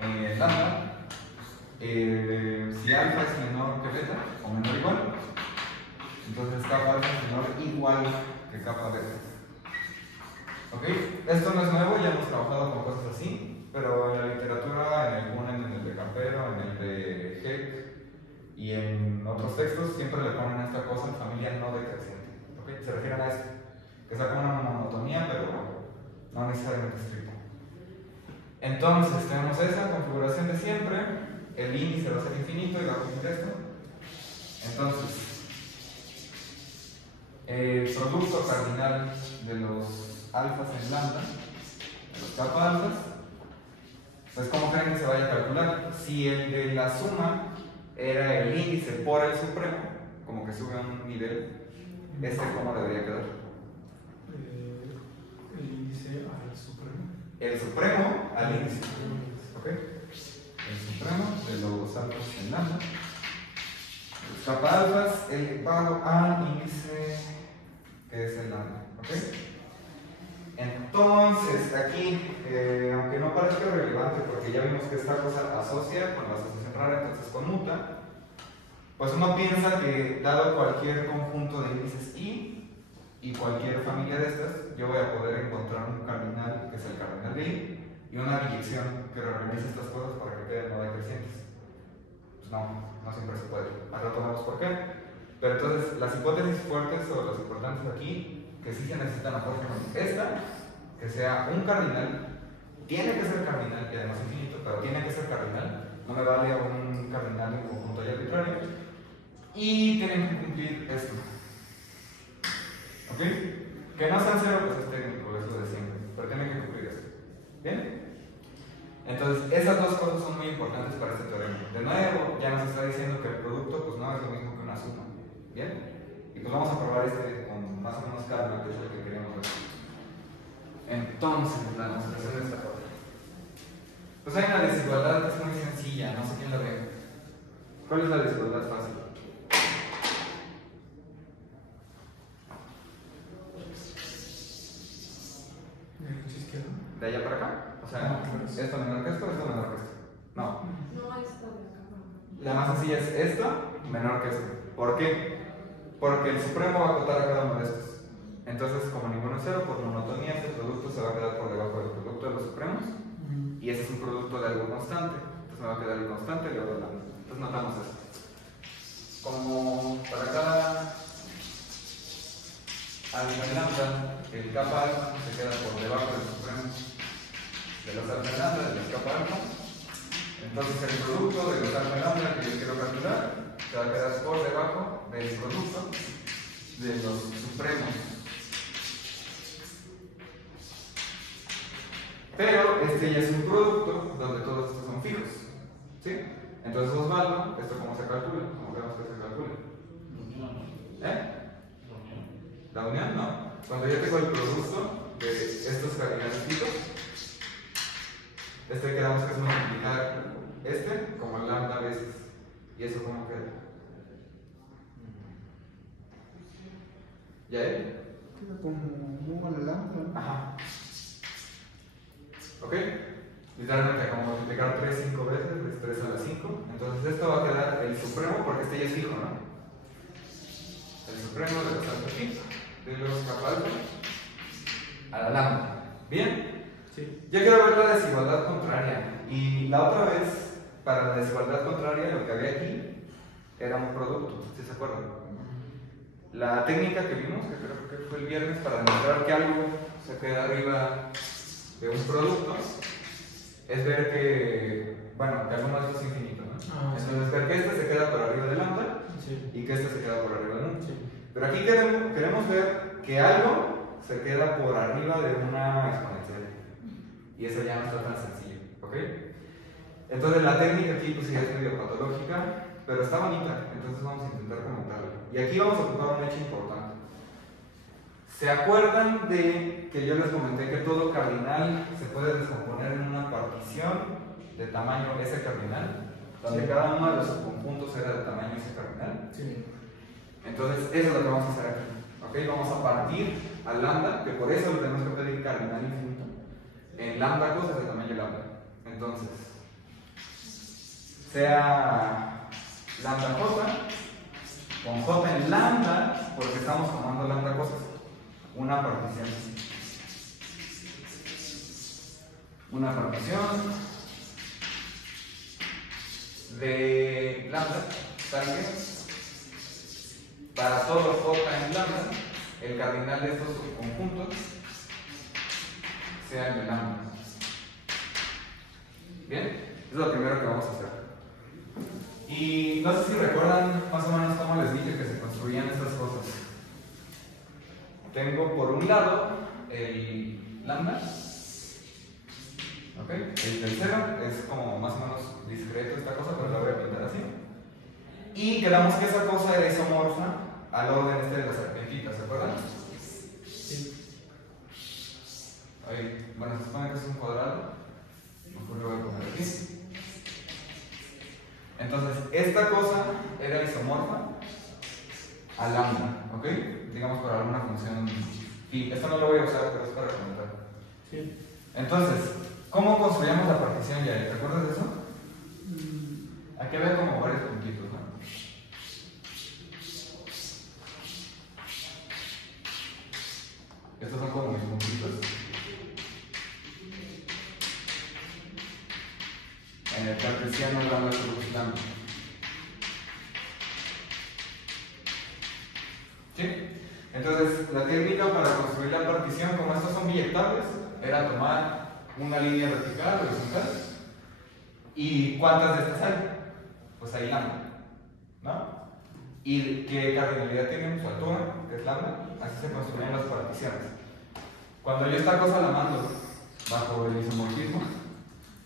en lambda, si alfa es menor que beta o menor o igual, entonces capa alfa es menor o igual que capa beta. ¿Ok? Esto no es nuevo, ya hemos trabajado con cosas así, pero en la literatura, en el Kuhnen, en el de Campero, en el de Heck y en otros textos siempre le ponen a esta cosa familia no decreciente. ¿Ok? Se refieren a esto, que saca una monotonía, pero no necesariamente estricta. Entonces tenemos esa configuración de siempre, el índice va a ser infinito y va a cumplir esto. Entonces, el producto cardinal de los alfas en lambda, de los kappa alfas, pues ¿cómo creen que se vaya a calcular? Si el de la suma era el índice por el supremo, como que sube a un nivel, ¿cómo debería quedar? El índice al supremo. El supremo al índice. ¿Ok? El supremo de los alfas en lambda. Los kappa alfas elevado al índice que es el lambda. ¿Ok? Entonces, aquí, aunque no parezca relevante porque ya vimos que esta cosa asocia con la asociación rara, entonces conmuta, pues uno piensa que dado cualquier conjunto de índices y cualquier familia de estas, yo voy a poder encontrar un cardinal que es el cardinal de I y una biyección que reorganice estas cosas para que queden no decrecientes. Pues no siempre se puede. Al rato vemos por qué. Pero entonces, las hipótesis fuertes o las importantes aquí, que sí se necesitan a fuerza, esta, que sea un cardinal, tiene que ser cardinal, y además infinito, pero tiene que ser cardinal, no me vale un cardinal en conjunto y arbitrario, y tienen que cumplir esto. ¿Ok? Que no sean cero, pues es técnico, es lo de siempre, pero tienen que cumplir esto. ¿Bien? Entonces, esas dos cosas son muy importantes para este teorema. De nuevo, ya nos está diciendo que el producto pues no es lo mismo que una suma. ¿Bien? Y pues vamos a probar con más o menos calma, que es lo que queremos ver. Entonces, la demostración de esta cosa. Pues hay una desigualdad que es muy sencilla, no sé quién la ve. ¿Cuál es la desigualdad fácil? ¿De allá para acá? O sea, ¿esto menor que esto o esto menor que esto? No. No, esto de acá. La más sencilla es esto menor que esto. ¿Por qué? Porque el supremo va a acotar a cada uno de estos. Entonces, como ninguno es cero, por monotonía, este producto se va a quedar por debajo del producto de los supremos. Y ese es un producto de algo constante. Entonces me va a quedar el constante y luego el lambda. Entonces notamos eso. Como para cada alfa y lambda, el kappa alfa se queda por debajo del supremo de los alfa y lambda, de los kappa alfa. Entonces el producto de los alfa y lambda que yo quiero calcular se va a quedar por debajo del producto de los supremos. Pero este ya es un producto donde todos estos son fijos. ¿Sí? Entonces Osvaldo, ¿esto cómo se calcula? ¿Cómo vemos que se calcula? La unión no. Cuando yo tengo el producto de estos cardinales fijos, quedamos que es multiplicar como lambda veces. ¿Y eso cómo queda? ¿Ya él? Queda como la lambda, ¿no? Ajá. ¿Ok? Literalmente como multiplicar 3 5 veces, es 3 a la 5. Entonces esto va a quedar el supremo, porque este ya es fijo, ¿no? El supremo de los alfa fijos, de los kappa alfa, a la lambda. ¿Bien? Sí. Yo quiero ver la desigualdad contraria. Y la otra vez, para la desigualdad contraria, lo que había aquí era un producto, ¿sí se acuerdan? La técnica que vimos, que creo que fue el viernes, para demostrar que algo se queda arriba de un producto, es ver que, bueno, que alguno de estos es infinito, ¿no? Entonces ver que este se queda por arriba del lambda y que este se queda por arriba del 1. Pero aquí queremos ver que algo se queda por arriba de una exponencial. Y eso ya no está tan sencillo, ¿ok? Entonces la técnica aquí pues ya es medio patológica, pero está bonita, entonces vamos a intentar comentarla. Y aquí vamos a ocupar un hecho importante. ¿Se acuerdan de que yo les comenté que todo cardinal se puede descomponer en una partición de tamaño S cardinal? Donde cada uno de los subconjuntos era de tamaño S cardinal. Sí. Entonces eso es lo que vamos a hacer aquí. ¿Ok? Vamos a partir al lambda, que por eso lo tenemos que pedir cardinal infinito, en lambda cosas de tamaño lambda. Entonces, sea lambda j, con j en lambda, porque estamos tomando lambda cosas, una partición de lambda, tal vez, para todo j en lambda, el cardinal de estos subconjuntos sea el de lambda. Bien, es lo primero que vamos a hacer. Y no sé si recuerdan más o menos cómo les dije que se construían estas cosas. Tengo por un lado el lambda, ¿ok? El tercero es como más o menos discreto esta cosa, pero la voy a pintar así. Y quedamos que esa cosa era isomorfa al orden este de las serpentitas, ¿se acuerdan? Sí. Ahí, bueno, se supone que es un cuadrado. Mejor lo voy a poner aquí. Entonces, esta cosa era isomorfa a lambda, ¿ok? Digamos por alguna función phi. Esto no lo voy a usar, pero es para comentar. Sí. Entonces, ¿cómo construíamos la partición ya? ¿Te acuerdas de eso? Aquí había como varios puntitos, ¿no? Estos son como mis puntitos. En el cartesiano lambda cruz lambda. ¿Sí? Entonces, la técnica para construir la partición, como estos son biyectables, era tomar una línea vertical, horizontal, y ¿cuántas de estas hay? Pues hay lambda, ¿no? ¿Y qué cardinalidad tienen? Su altura, que es lambda. Así se construyen las particiones. Cuando yo esta cosa la mando bajo el isomorfismo,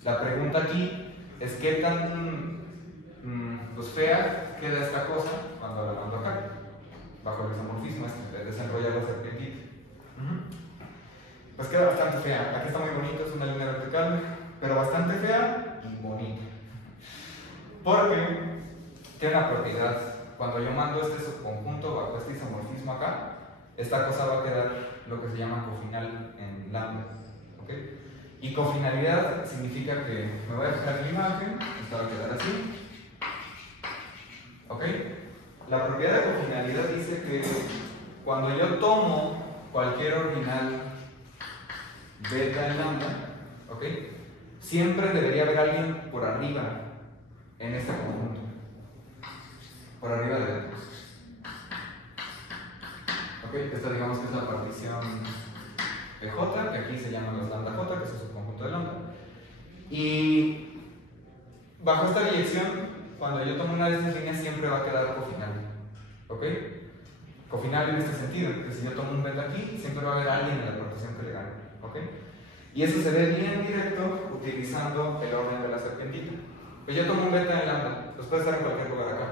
la pregunta aquí es qué tan pues fea queda esta cosa cuando la mando acá, bajo el isomorfismo, de desenrollar la serpentita. Pues queda bastante fea. Aquí está muy bonito, es una línea vertical, pero bastante fea y bonita. Porque tiene una propiedad. Cuando yo mando este subconjunto bajo este isomorfismo acá, esta cosa va a quedar lo que se llama cofinal en lambda. ¿Ok? Y cofinalidad significa que me voy a fijar en la imagen, esto va a quedar así. ¿Ok? La propiedad de cofinalidad dice que cuando yo tomo cualquier ordinal beta en lambda, ¿ok? Siempre debería haber alguien por arriba en este conjunto. Por arriba de beta. ¿Ok? Esta digamos que es la partición de J, que aquí se llaman los lambda J, que es el subconjunto de lambda. Y bajo esta dirección, cuando yo tomo una de estas líneas, siempre va a quedar cofinal. ¿Ok? Cofinal en este sentido, que si yo tomo un beta aquí, siempre va a haber alguien en la partición que le gane. ¿Ok? Y eso se ve bien directo utilizando el orden de la serpentita. Que yo tomo un beta en lambda, pues puede estar en cualquier lugar acá.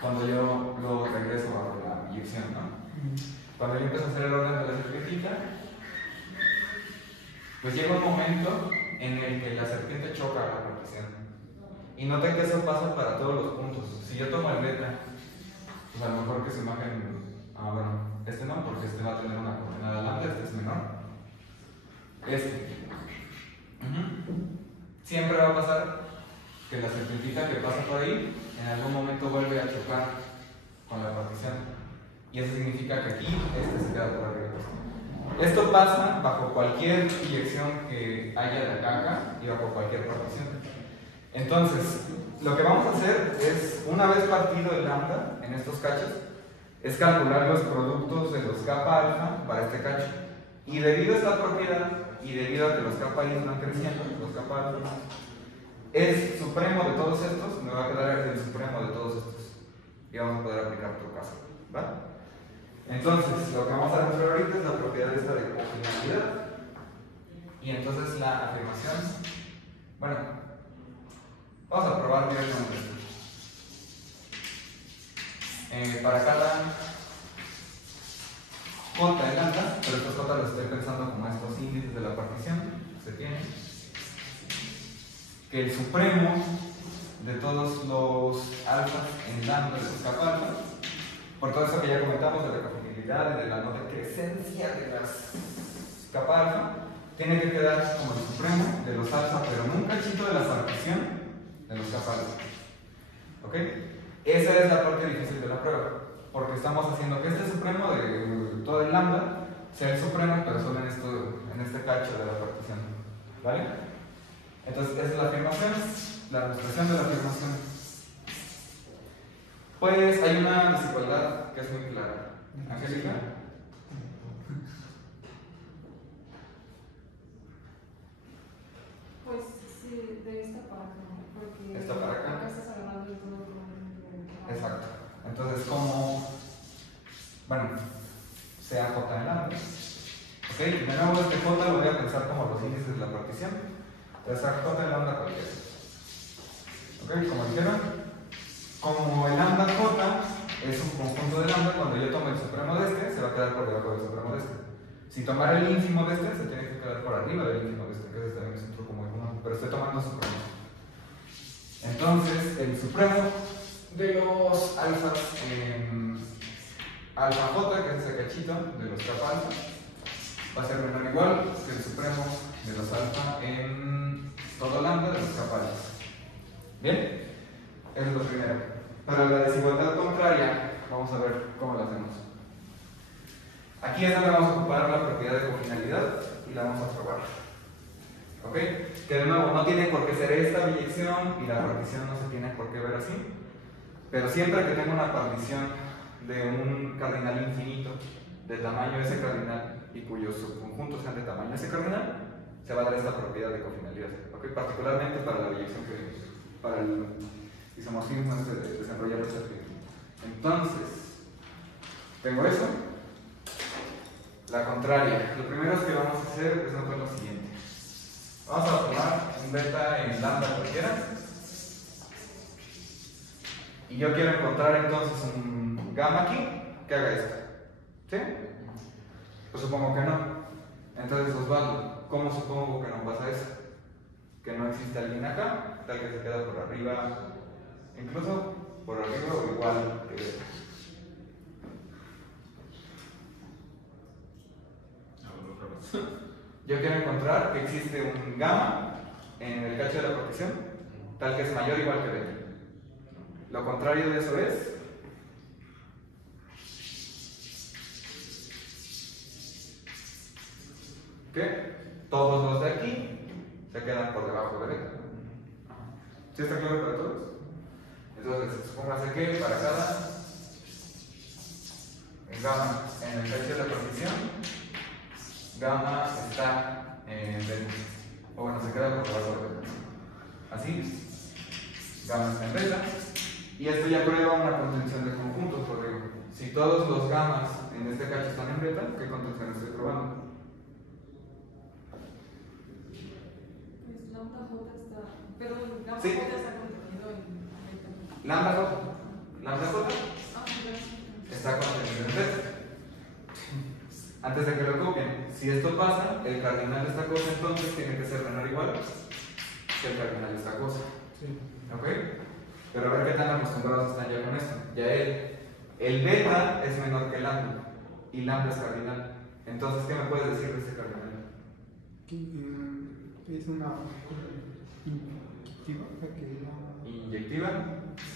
Cuando yo lo regreso bajo la inyección, ¿no? Cuando yo empiezo a hacer el orden de la serpentita, pues llega un momento en el que la serpiente choca a la partición. Y noten que eso pasa para todos los puntos. Si yo tomo el beta, pues a lo mejor que su imagen, bueno, este no, porque este va a tener una coordenada lambda, este es menor. Este. Siempre va a pasar que la serpentita que pasa por ahí, en algún momento vuelve a chocar con la partición. Y eso significa que aquí este se queda por arriba. Esto pasa bajo cualquier inyección que haya de acá a acá y bajo cualquier partición. Entonces, lo que vamos a hacer es, una vez partido el lambda en estos cachos, es calcular los productos de los kappa alfa para este cacho. Y debido a esta propiedad, y debido a que los kappa i van creciendo, los kappa alfa, el supremo de todos estos me va a quedar el supremo de todos estos. Y vamos a poder aplicar otro caso. ¿Va? Entonces, lo que vamos a demostrar ahorita es la propiedad esta de cofinancialidad. Y entonces la afirmación, bueno, vamos a probar directamente esto. Para cada J en lambda, pero estos J los estoy pensando como estos índices de la partición, se tiene que el supremo de todos los alfas en lambda de los kappa alfa, por todo eso que ya comentamos de la cofabilidad y de la no decrecencia de las kappa alfa, tiene que quedar como el supremo de los alfa, pero en un cachito de la partición de los kappa alfa. ¿Ok? Esa es la parte difícil de la prueba, porque estamos haciendo que este supremo de todo el lambda sea el supremo, pero solo en este cacho de la partición. ¿Vale? Entonces, esa es la afirmación, la demostración de la afirmación. Pues hay una desigualdad que es muy clara. ¿Angélica? Pues sí, de esta para acá, porque ¿Esta para acá? estás agarrando el todo como un... Exacto. Entonces, como, bueno, sea J en lambda. Ok, de nuevo este J lo voy a pensar como los índices de la partición. Entonces, a J en lambda cualquiera. Ok, como dijeron, como el lambda J es un conjunto de lambda, cuando yo tomo el supremo de este, se va a quedar por debajo del supremo de este. Si tomara el ínfimo de este, se tiene que quedar por arriba del ínfimo de este, que ese también es un truco muy común, pero estoy tomando supremo. Entonces, el supremo de los alfas en alfa j, que es ese cachito de los kappa alfa, va a ser menor o igual que el supremo de los alfa en todo lambda de los kappa alfa. ¿Bien? Eso es lo primero. Para la desigualdad contraria, vamos a ver cómo lo hacemos. Aquí es donde vamos a ocupar la propiedad de cofinalidad y la vamos a probar. ¿Ok? Que de nuevo, no tiene por qué ser esta biyección y la partición no se tiene por qué ver así. Pero siempre que tenga una partición de un cardinal infinito de tamaño S cardinal y cuyos subconjuntos sean de tamaño S cardinal, se va a dar esta propiedad de cofinalidad. ¿Ok? Particularmente para la biyección que vimos, para el isomorfismo de desarrollar esta teoría. Entonces, tengo eso. La contraria. Lo primero que vamos a hacer es notar lo siguiente. Vamos a tomar un beta en lambda cualquiera. Y yo quiero encontrar entonces un gamma aquí que haga esto. ¿Sí? Pues supongo que no. Entonces, Osvaldo, ¿cómo supongo que no pasa eso? Que no existe alguien acá, tal que se queda por arriba, incluso por arriba o igual que beta. Yo quiero encontrar que existe un gamma en el cacho de la partición, tal que es mayor o igual que beta. Lo contrario de eso es que todos los de aquí se quedan por debajo de beta. ¿Sí está claro para todos? Entonces, supóngase que para cada gamma en el cacho de la partición, gamma está en beta. O bueno, se queda por debajo de beta. Así, gamma está en beta. Y esto ya prueba una contención de conjuntos, porque si todos los gammas en este cacho están en beta, ¿qué contención estoy probando? Pues lambda j está... Pero lambda Sí. j está contenido en beta. Lambda j. Lambda j Ah, ya. está contenido en beta. Antes de que lo copien, si esto pasa, el cardinal de esta cosa entonces tiene que ser menor o igual que el cardinal de esta cosa. Sí. ¿Ok? Pero a ver qué tan acostumbrados están ya con esto. Ya el beta es menor que lambda y lambda es cardinal. Entonces, ¿qué me puedes decir de este cardinal? Es una inyectiva que Inyectiva.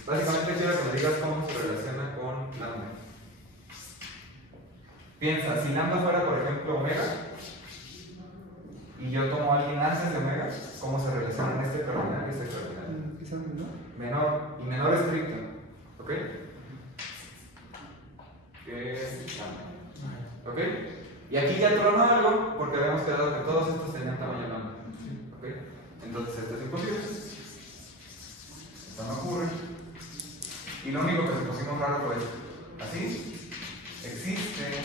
Básicamente quiero que me digas cómo se relaciona con lambda. Piensa, si lambda fuera por ejemplo omega y yo tomo a alguien antes de omega, ¿cómo se relacionan este cardinal y este cardinal? ¿Esa menor? Menor y menor estricto. ¿Ok? ¿Ok? Y aquí ya tronó algo porque habíamos quedado que todos estos tenían tamaño lambda. ¿Ok? Entonces esto es imposible. Esto no ocurre. Y lo único que se pusimos raro fue esto. Así, existe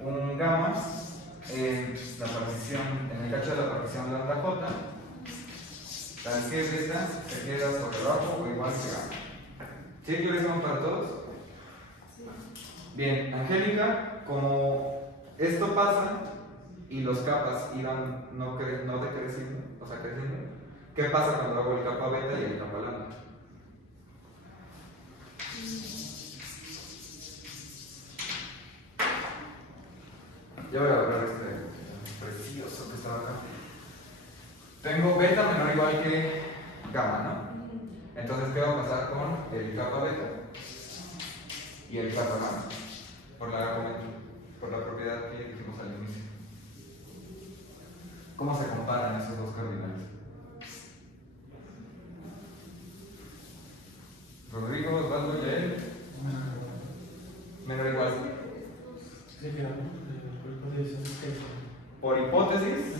un gamma en la partición, en el cacho de la partición lambda j, tal que beta se queda sobre abajo o igual que gamma. ¿Sí? ¿Qué les vamos para todos? Bien, Angélica, como esto pasa y los capas iban no decreciendo, o sea, creciendo, ¿qué pasa cuando hago el capa beta y el capa lambda? Ya voy a borrar este precioso que estaba acá. Tengo beta menor o igual que gamma, ¿no? Entonces, ¿qué va a pasar con el capa beta y el capa gamma? Por la propiedad que dijimos al inicio. ¿Cómo se comparan esos dos cardinales? Rodrigo, Osvaldo, Yael. Menor o igual. Sí, claro. Por hipótesis,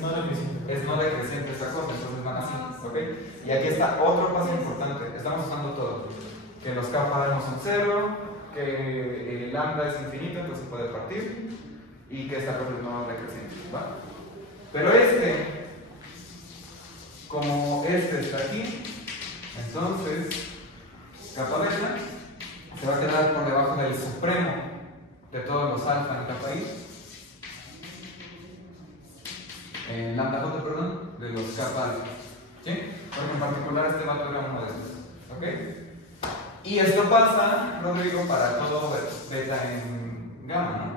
es no decreciente esta cosa, entonces van así, ¿ok? Y aquí está otro paso importante, estamos usando todo. Que los kappa no son cero, que el lambda es infinito, entonces se puede partir, y que esta cosa es no decreciente, ¿va? Pero como este está aquí, entonces kappa beta se va a quedar por debajo del supremo de todos los alfa en kappa i. Lambda j, perdón, de los kappa alfa. ¿Sí? Porque en particular este vato era uno de estos. ¿Ok? Y esto pasa, Rodrigo, para todo beta en gamma, ¿no?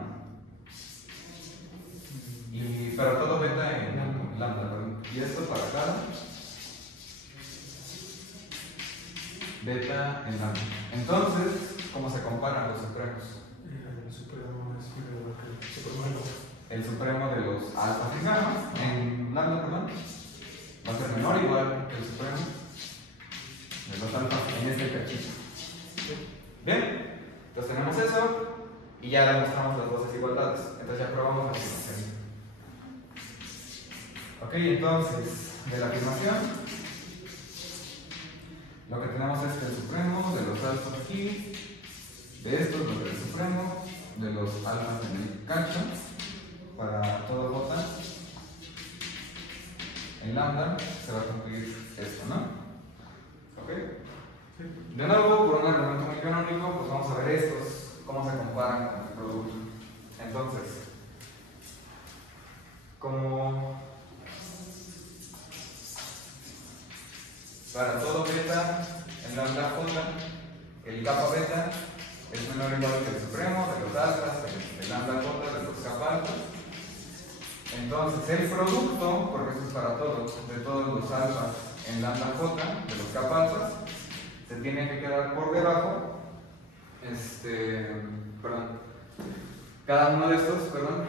Pero todo beta en lambda, perdón. Y esto para cada beta en lambda. Entonces, ¿cómo se comparan los supremos? El supremo es menor que el supremo. El supremo de los alfa en gamma, en lambda, perdón, va a ser menor o igual que el supremo de los alfa en este cachito. Bien, entonces tenemos eso y ya demostramos las dos desigualdades. Entonces ya probamos la afirmación. Ok, entonces de la afirmación lo que tenemos es que el supremo de los alfa aquí, de estos, lo del supremo de los alfa en el cacho, para todo j en lambda se va a cumplir esto, ¿no? ¿Ok? De nuevo, por un argumento muy canónico, pues vamos a ver estos, cómo se comparan con el producto. Entonces, como para todo beta en lambda j, el kappa beta es menor o igual que el supremo de los alfas en lambda j de los kappa alfa. Entonces, el producto, porque eso es para todos, de todos los alfas en lambda j, de los kappa alfas, se tiene que quedar por debajo, perdón, cada uno de estos, perdón,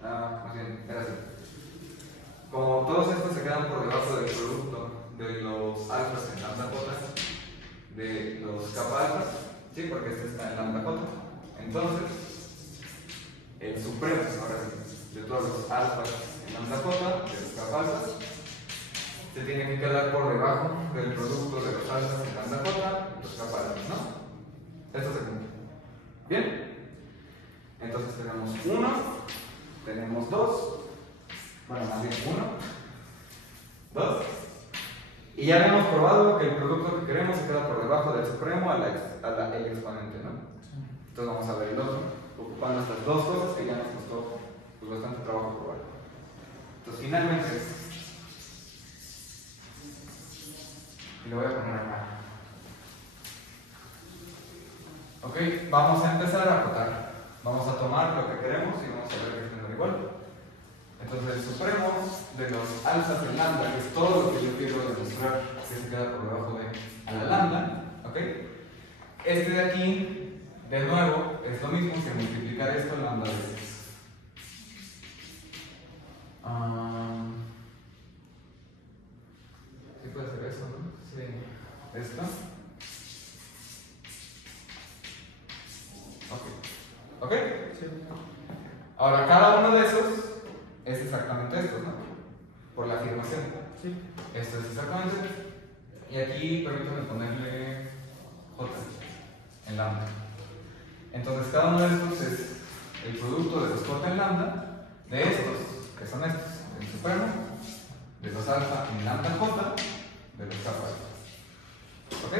más bien, era así. Como todos estos se quedan por debajo del producto de los alfas en lambda j, de los kappa alfas, ¿sí? Porque este está en lambda j. Entonces, el supremo, ahora sí, de todos los alfas en lambda j, de los kappa alfas, se tiene que quedar por debajo del producto de los alfas en lambda j y los kappa alfas, ¿no? Esto se cumple. ¿Bien? Entonces tenemos 1, tenemos 2, bueno, más bien 1, 2, y ya habíamos probado que el producto que queremos se queda por debajo del supremo a el exponente, ¿no? Entonces vamos a ver el otro, ocupando estas dos cosas que ya nos costó pues, bastante trabajo probar. Entonces finalmente, y lo voy a poner acá. Ok, vamos a empezar a acotar. Vamos a tomar lo que queremos y vamos a ver que es menor o igual. Entonces el supremo de los alfas en lambda, que es todo lo que yo quiero demostrar que se queda por debajo de a la lambda, ¿ok? Este de aquí, de nuevo, es lo mismo que multiplicar esto lambda veces. Sí puede ser eso, ¿no? ¿Ok? Sí. Ahora, cada uno de esos es exactamente esto, ¿no? Por la afirmación. Sí. Esto es exactamente. Y aquí permítanme ponerle J en lambda. Entonces, cada uno de estos es el producto de los J en lambda de estos, que son estos, el supremo, de los alfa en lambda J, de los kappa alfa. ¿Ok?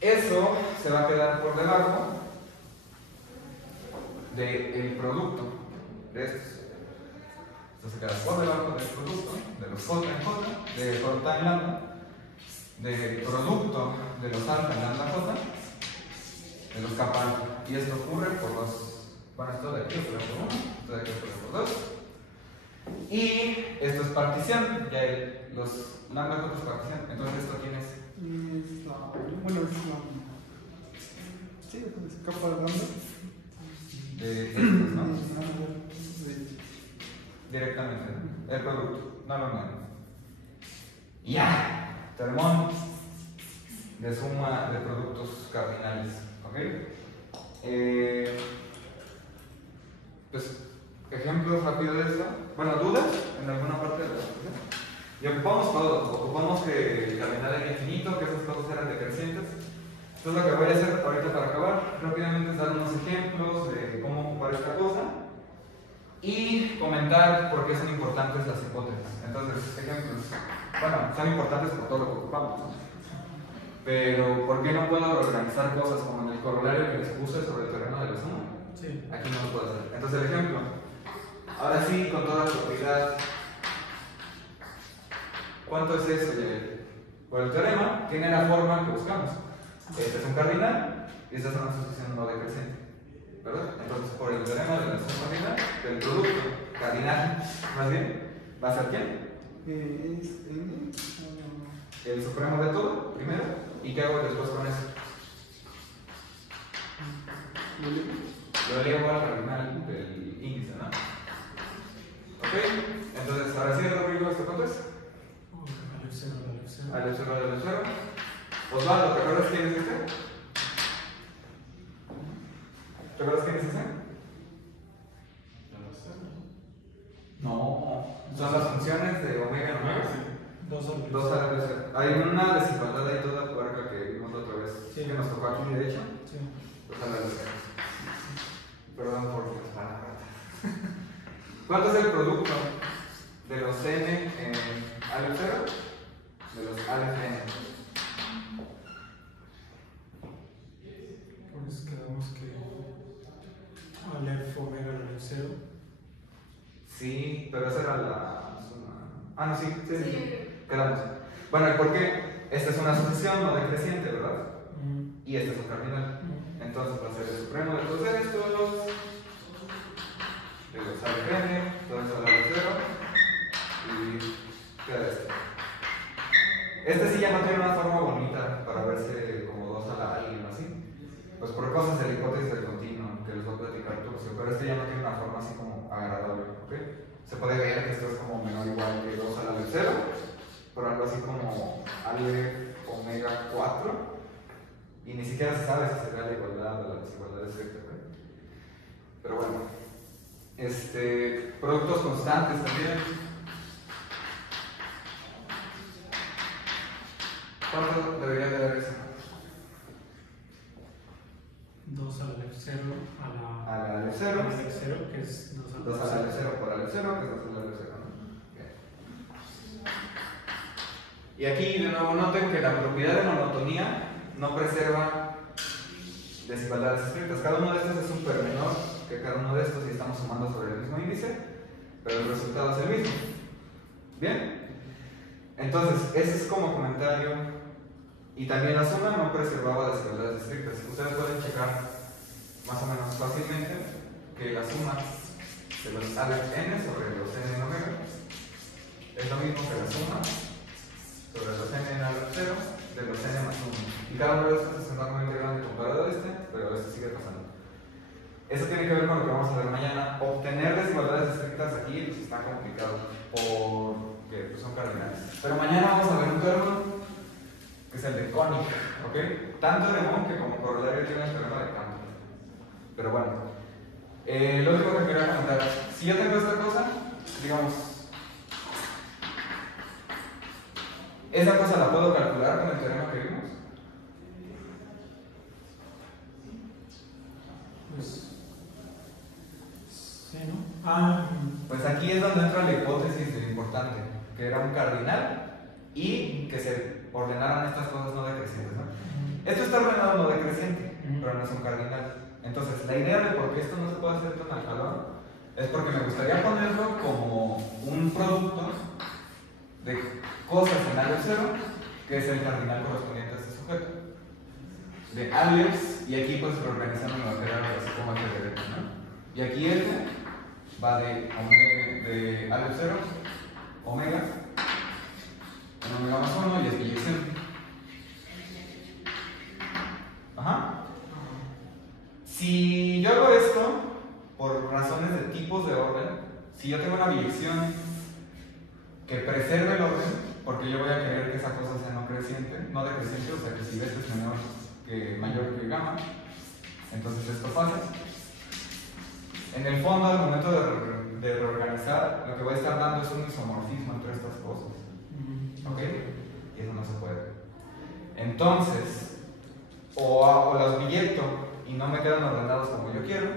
Eso se va a quedar por debajo del producto de estos. Esto se queda por debajo del producto de los J en J, de J en lambda, del producto de los alfa en lambda J, de los kappa alfa. Y esto ocurre por los. Bueno, esto de aquí ocurre por 1, esto de aquí ocurre por 2. Y esto es partición, ya los lambda J es partición. Entonces, ¿esto quién es? Es la. Bueno, es la. Sí, es capa de banda. De estos, ¿no? De- Directamente, el producto, no lo nego. Ya, termón de suma de productos cardinales, ¿ok? Pues, ejemplos rápidos de esto. Bueno, ¿dudas en alguna parte de la expresión? Y ocupamos todo, ocupamos que el cardinal era infinito, que esas cosas eran decrecientes. Entonces lo que voy a hacer ahorita para acabar rápidamente es dar unos ejemplos de cómo ocupar esta cosa y comentar por qué son importantes las hipótesis. Entonces, ejemplos. Bueno, son importantes por todo lo que ocupamos, ¿no? Pero ¿por qué no puedo organizar cosas como en el corolario que les puse sobre el teorema de la suma? Sí. Aquí no lo puedo hacer. Entonces, el ejemplo. Ahora sí, con toda propiedad. ¿Cuánto es eso? Por el teorema, tiene la forma que buscamos. Este es un cardinal y esta es una sucesión no decreciente, ¿verdad? Entonces, por el teorema de la sucesión cardinal, del producto cardinal, más bien, ¿va a ser quién? Es N. El supremo de todo, primero. ¿Y qué hago después con eso? Lo elevo al cardinal del índice, ¿no? ¿Ok? Entonces, ahora sí, Rodrigo, ¿esto cuánto es? Al 0, al 0. Osvaldo, ¿te acuerdas quién es este? ¿Te acuerdas quién es ese? No, son las funciones de omega en omega. 2 al 0. Hay una desigualdad ahí toda puerca que vimos la otra vez, sí, que nos tocó aquí, de hecho. Sí. Pues al 0. Perdón por las palabras. ¿Cuánto es el producto de los n en al 0? De los alfa n. Pues quedamos que Aleph omega al 0. Sí, pero esa era la suma. Ah, no, sí. Sí. Quedamos. Bueno, ¿y por qué? Esta es una sucesión no decreciente, ¿verdad? Mm. Y este es un cardinal. Mm. Entonces va a ser el supremo de todos estos, de los alfa n, todo eso al 0, y queda esto. Este sí ya no tiene una forma bonita para verse como 2 a la alguien así. Pues por cosas de la hipótesis del continuo, que les voy a platicar Turcio, pero este ya no tiene una forma así como agradable, ¿ok? Se puede ver que esto es como menor o igual que 2 a la 0, pero algo así como ale omega 4, y ni siquiera se sabe si sería la igualdad o la desigualdad estricta, ¿ok? Pero bueno, productos constantes también. ¿Cuánto debería de dar eso? 2 al Aleph 0 a la. A la Aleph 0. Aleph 0, que es 2 al 2 a la Aleph 0 por Aleph 0, que es 2 a la Aleph 0, ¿no? Okay. Y aquí de nuevo noten que la propiedad de monotonía no preserva desigualdades estrictas. Cada uno de estos es súper menor que cada uno de estos y estamos sumando sobre el mismo índice, pero el resultado es el mismo. ¿Bien? Entonces, ese es como comentario. Y también la suma no preservaba desigualdades estrictas. Ustedes pueden checar más o menos fácilmente que la suma de los aleph n sobre los n en omega es lo mismo que la suma sobre los n en aleph 0 de los n más 1. Y cada uno de estos es enormemente grande comparado a este, pero este sigue pasando. Eso tiene que ver con lo que vamos a ver mañana. Obtener desigualdades estrictas aquí pues está complicado porque pues, son cardinales. Pero mañana vamos a ver un término que es el de cónica, ¿ok? Tanto de Monke como corolario tiene el teorema de Cantor. Pero bueno, lo único que quería comentar, si yo tengo esta cosa, digamos, ¿esa cosa la puedo calcular con el teorema que vimos? Pues. Sí, ¿no? Pues aquí es donde entra la hipótesis de lo importante, que era un cardinal y que se ordenaran estas cosas no decrecientes, ¿no? Esto está ordenado no decreciente, pero no es un cardinal. Entonces, la idea de por qué esto no se puede hacer tan al jalón es porque me gustaría ponerlo como un producto de cosas en L0, que es el cardinal correspondiente a este sujeto. De alias, y aquí pues reorganizando me va a quedar así como aquí de derecha, ¿no? Y aquí este va de L0, omega, en omega más 1 y es biyección. Ajá. Si yo hago esto por razones de tipos de orden, si yo tengo una biyección que preserve el orden, porque yo voy a querer que esa cosa sea no creciente, no decreciente, o sea que si beta es mayor que gamma, entonces esto pasa. En el fondo, al momento de reorganizar, lo que voy a estar dando es un isomorfismo entre estas cosas. ¿Ok? Y eso no se puede. Entonces, o las billetto y no me quedan ordenados como yo quiero,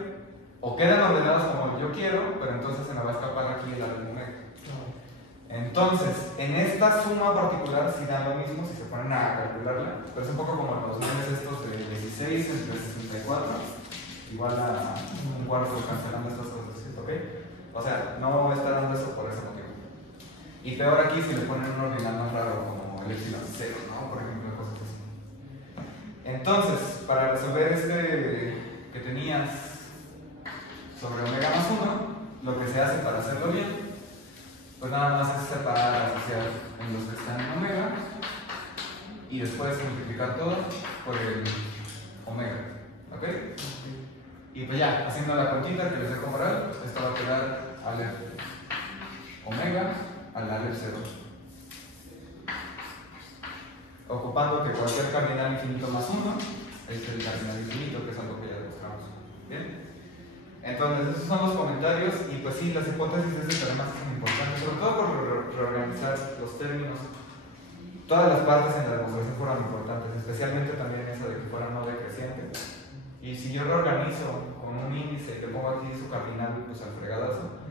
o quedan ordenados como yo quiero, pero entonces se me va a escapar aquí el argumento. Entonces, en esta suma particular sí dan lo mismo si se ponen a calcularla, pero es un poco como los memes estos de 16 entre 64, igual a un cuarto cancelando estas cosas, ¿ok? O sea, no está dando eso por ese motivo. Y peor aquí si le ponen un ordinal más raro como el epsilon 0, ¿no? Por ejemplo, cosas así. Entonces, para resolver este que tenías sobre omega más 1, lo que se hace para hacerlo bien, pues nada más es separar, asociar en los que están en omega y después multiplicar todo por el omega, ¿ok? Y pues ya, haciendo la cuentita que les dejo moral, esto va a quedar al omega al Aleph 0. Ocupando que cualquier cardinal infinito más 1 es el cardinal infinito, que es algo que ya demostramos. ¿Bien? Entonces, esos son los comentarios, y pues sí, las hipótesis de este teorema son importantes, sobre todo por reorganizar los términos. Todas las partes en la demostración fueron importantes, especialmente también esa de que fueran no decrecientes. Y si yo reorganizo con un índice que pongo aquí su cardinal pues al fregadazo,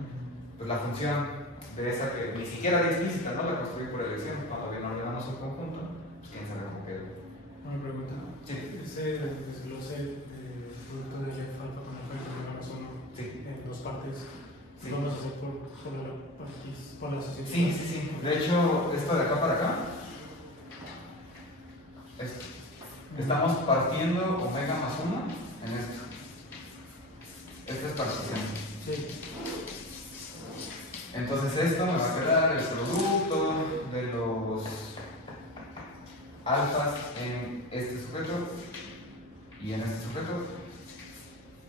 pues la función de esa que ni siquiera era explícita, ¿no? La construí por elección, cuando bien ordenamos un conjunto, pues quién sabe cómo quedó. Una pregunta. Sí. Ese desglose producto de F alfa con alfa y omega más 1 en dos partes, Sí. ¿lo vamos a hacer por la asociación? Sí. De hecho, esto de acá para acá, estamos partiendo omega más 1 en esto. Esta es partición. Sí. Entonces esto me va a quedar el producto de los alfas en este sujeto y en este sujeto.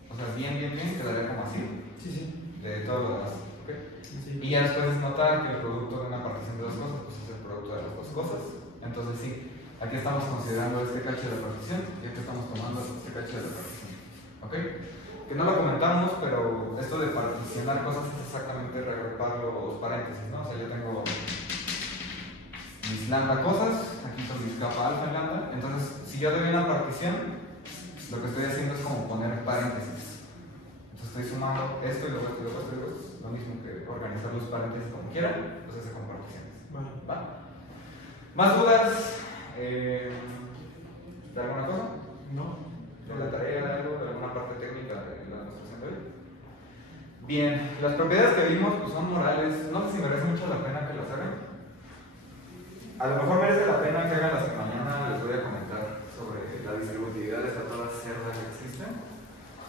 O sea, bien, quedaría como así. Sí. De todo lo demás. ¿Okay? Sí. Y ya después es notar que el producto de una partición de dos cosas pues es el producto de las dos cosas. Entonces sí, aquí estamos considerando este cacho de la partición y aquí estamos tomando este cacho de la partición. ¿Ok? Que no lo comentamos, pero esto de particionar cosas es exactamente reagrupar los paréntesis, ¿no? O sea, yo tengo mis lambda cosas, aquí son mis kappa alfa en lambda. Entonces, si yo doy una partición, lo que estoy haciendo es como poner paréntesis. Entonces estoy sumando esto y luego esto y luego esto y luego esto. Lo mismo que organizar los paréntesis como quieran, pues hace con particiones. Vale. ¿Va? ¿Más dudas? ¿De alguna cosa? No. ¿De la tarea, de algo, de alguna parte técnica de la demostración de hoy? Bien, las propiedades que vimos pues, son morales. No sé si merece mucho la pena que las hagan. A lo mejor merece la pena que hagan las que mañana les voy a comentar sobre la distributividad de esta toda cerda que existen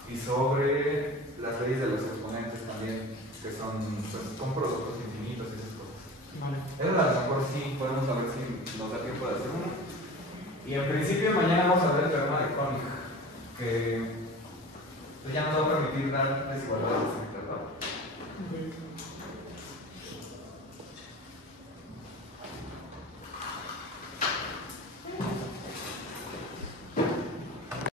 y sobre las leyes de los exponentes también, que son pues, con productos infinitos y esas cosas. Vale. Eso a lo mejor sí podemos ver si nos da tiempo de hacer uno. Y en principio mañana vamos a ver el teorema de Koenig, que pues, ya nos va a permitir dar desigualdades, ¿verdad? Okay.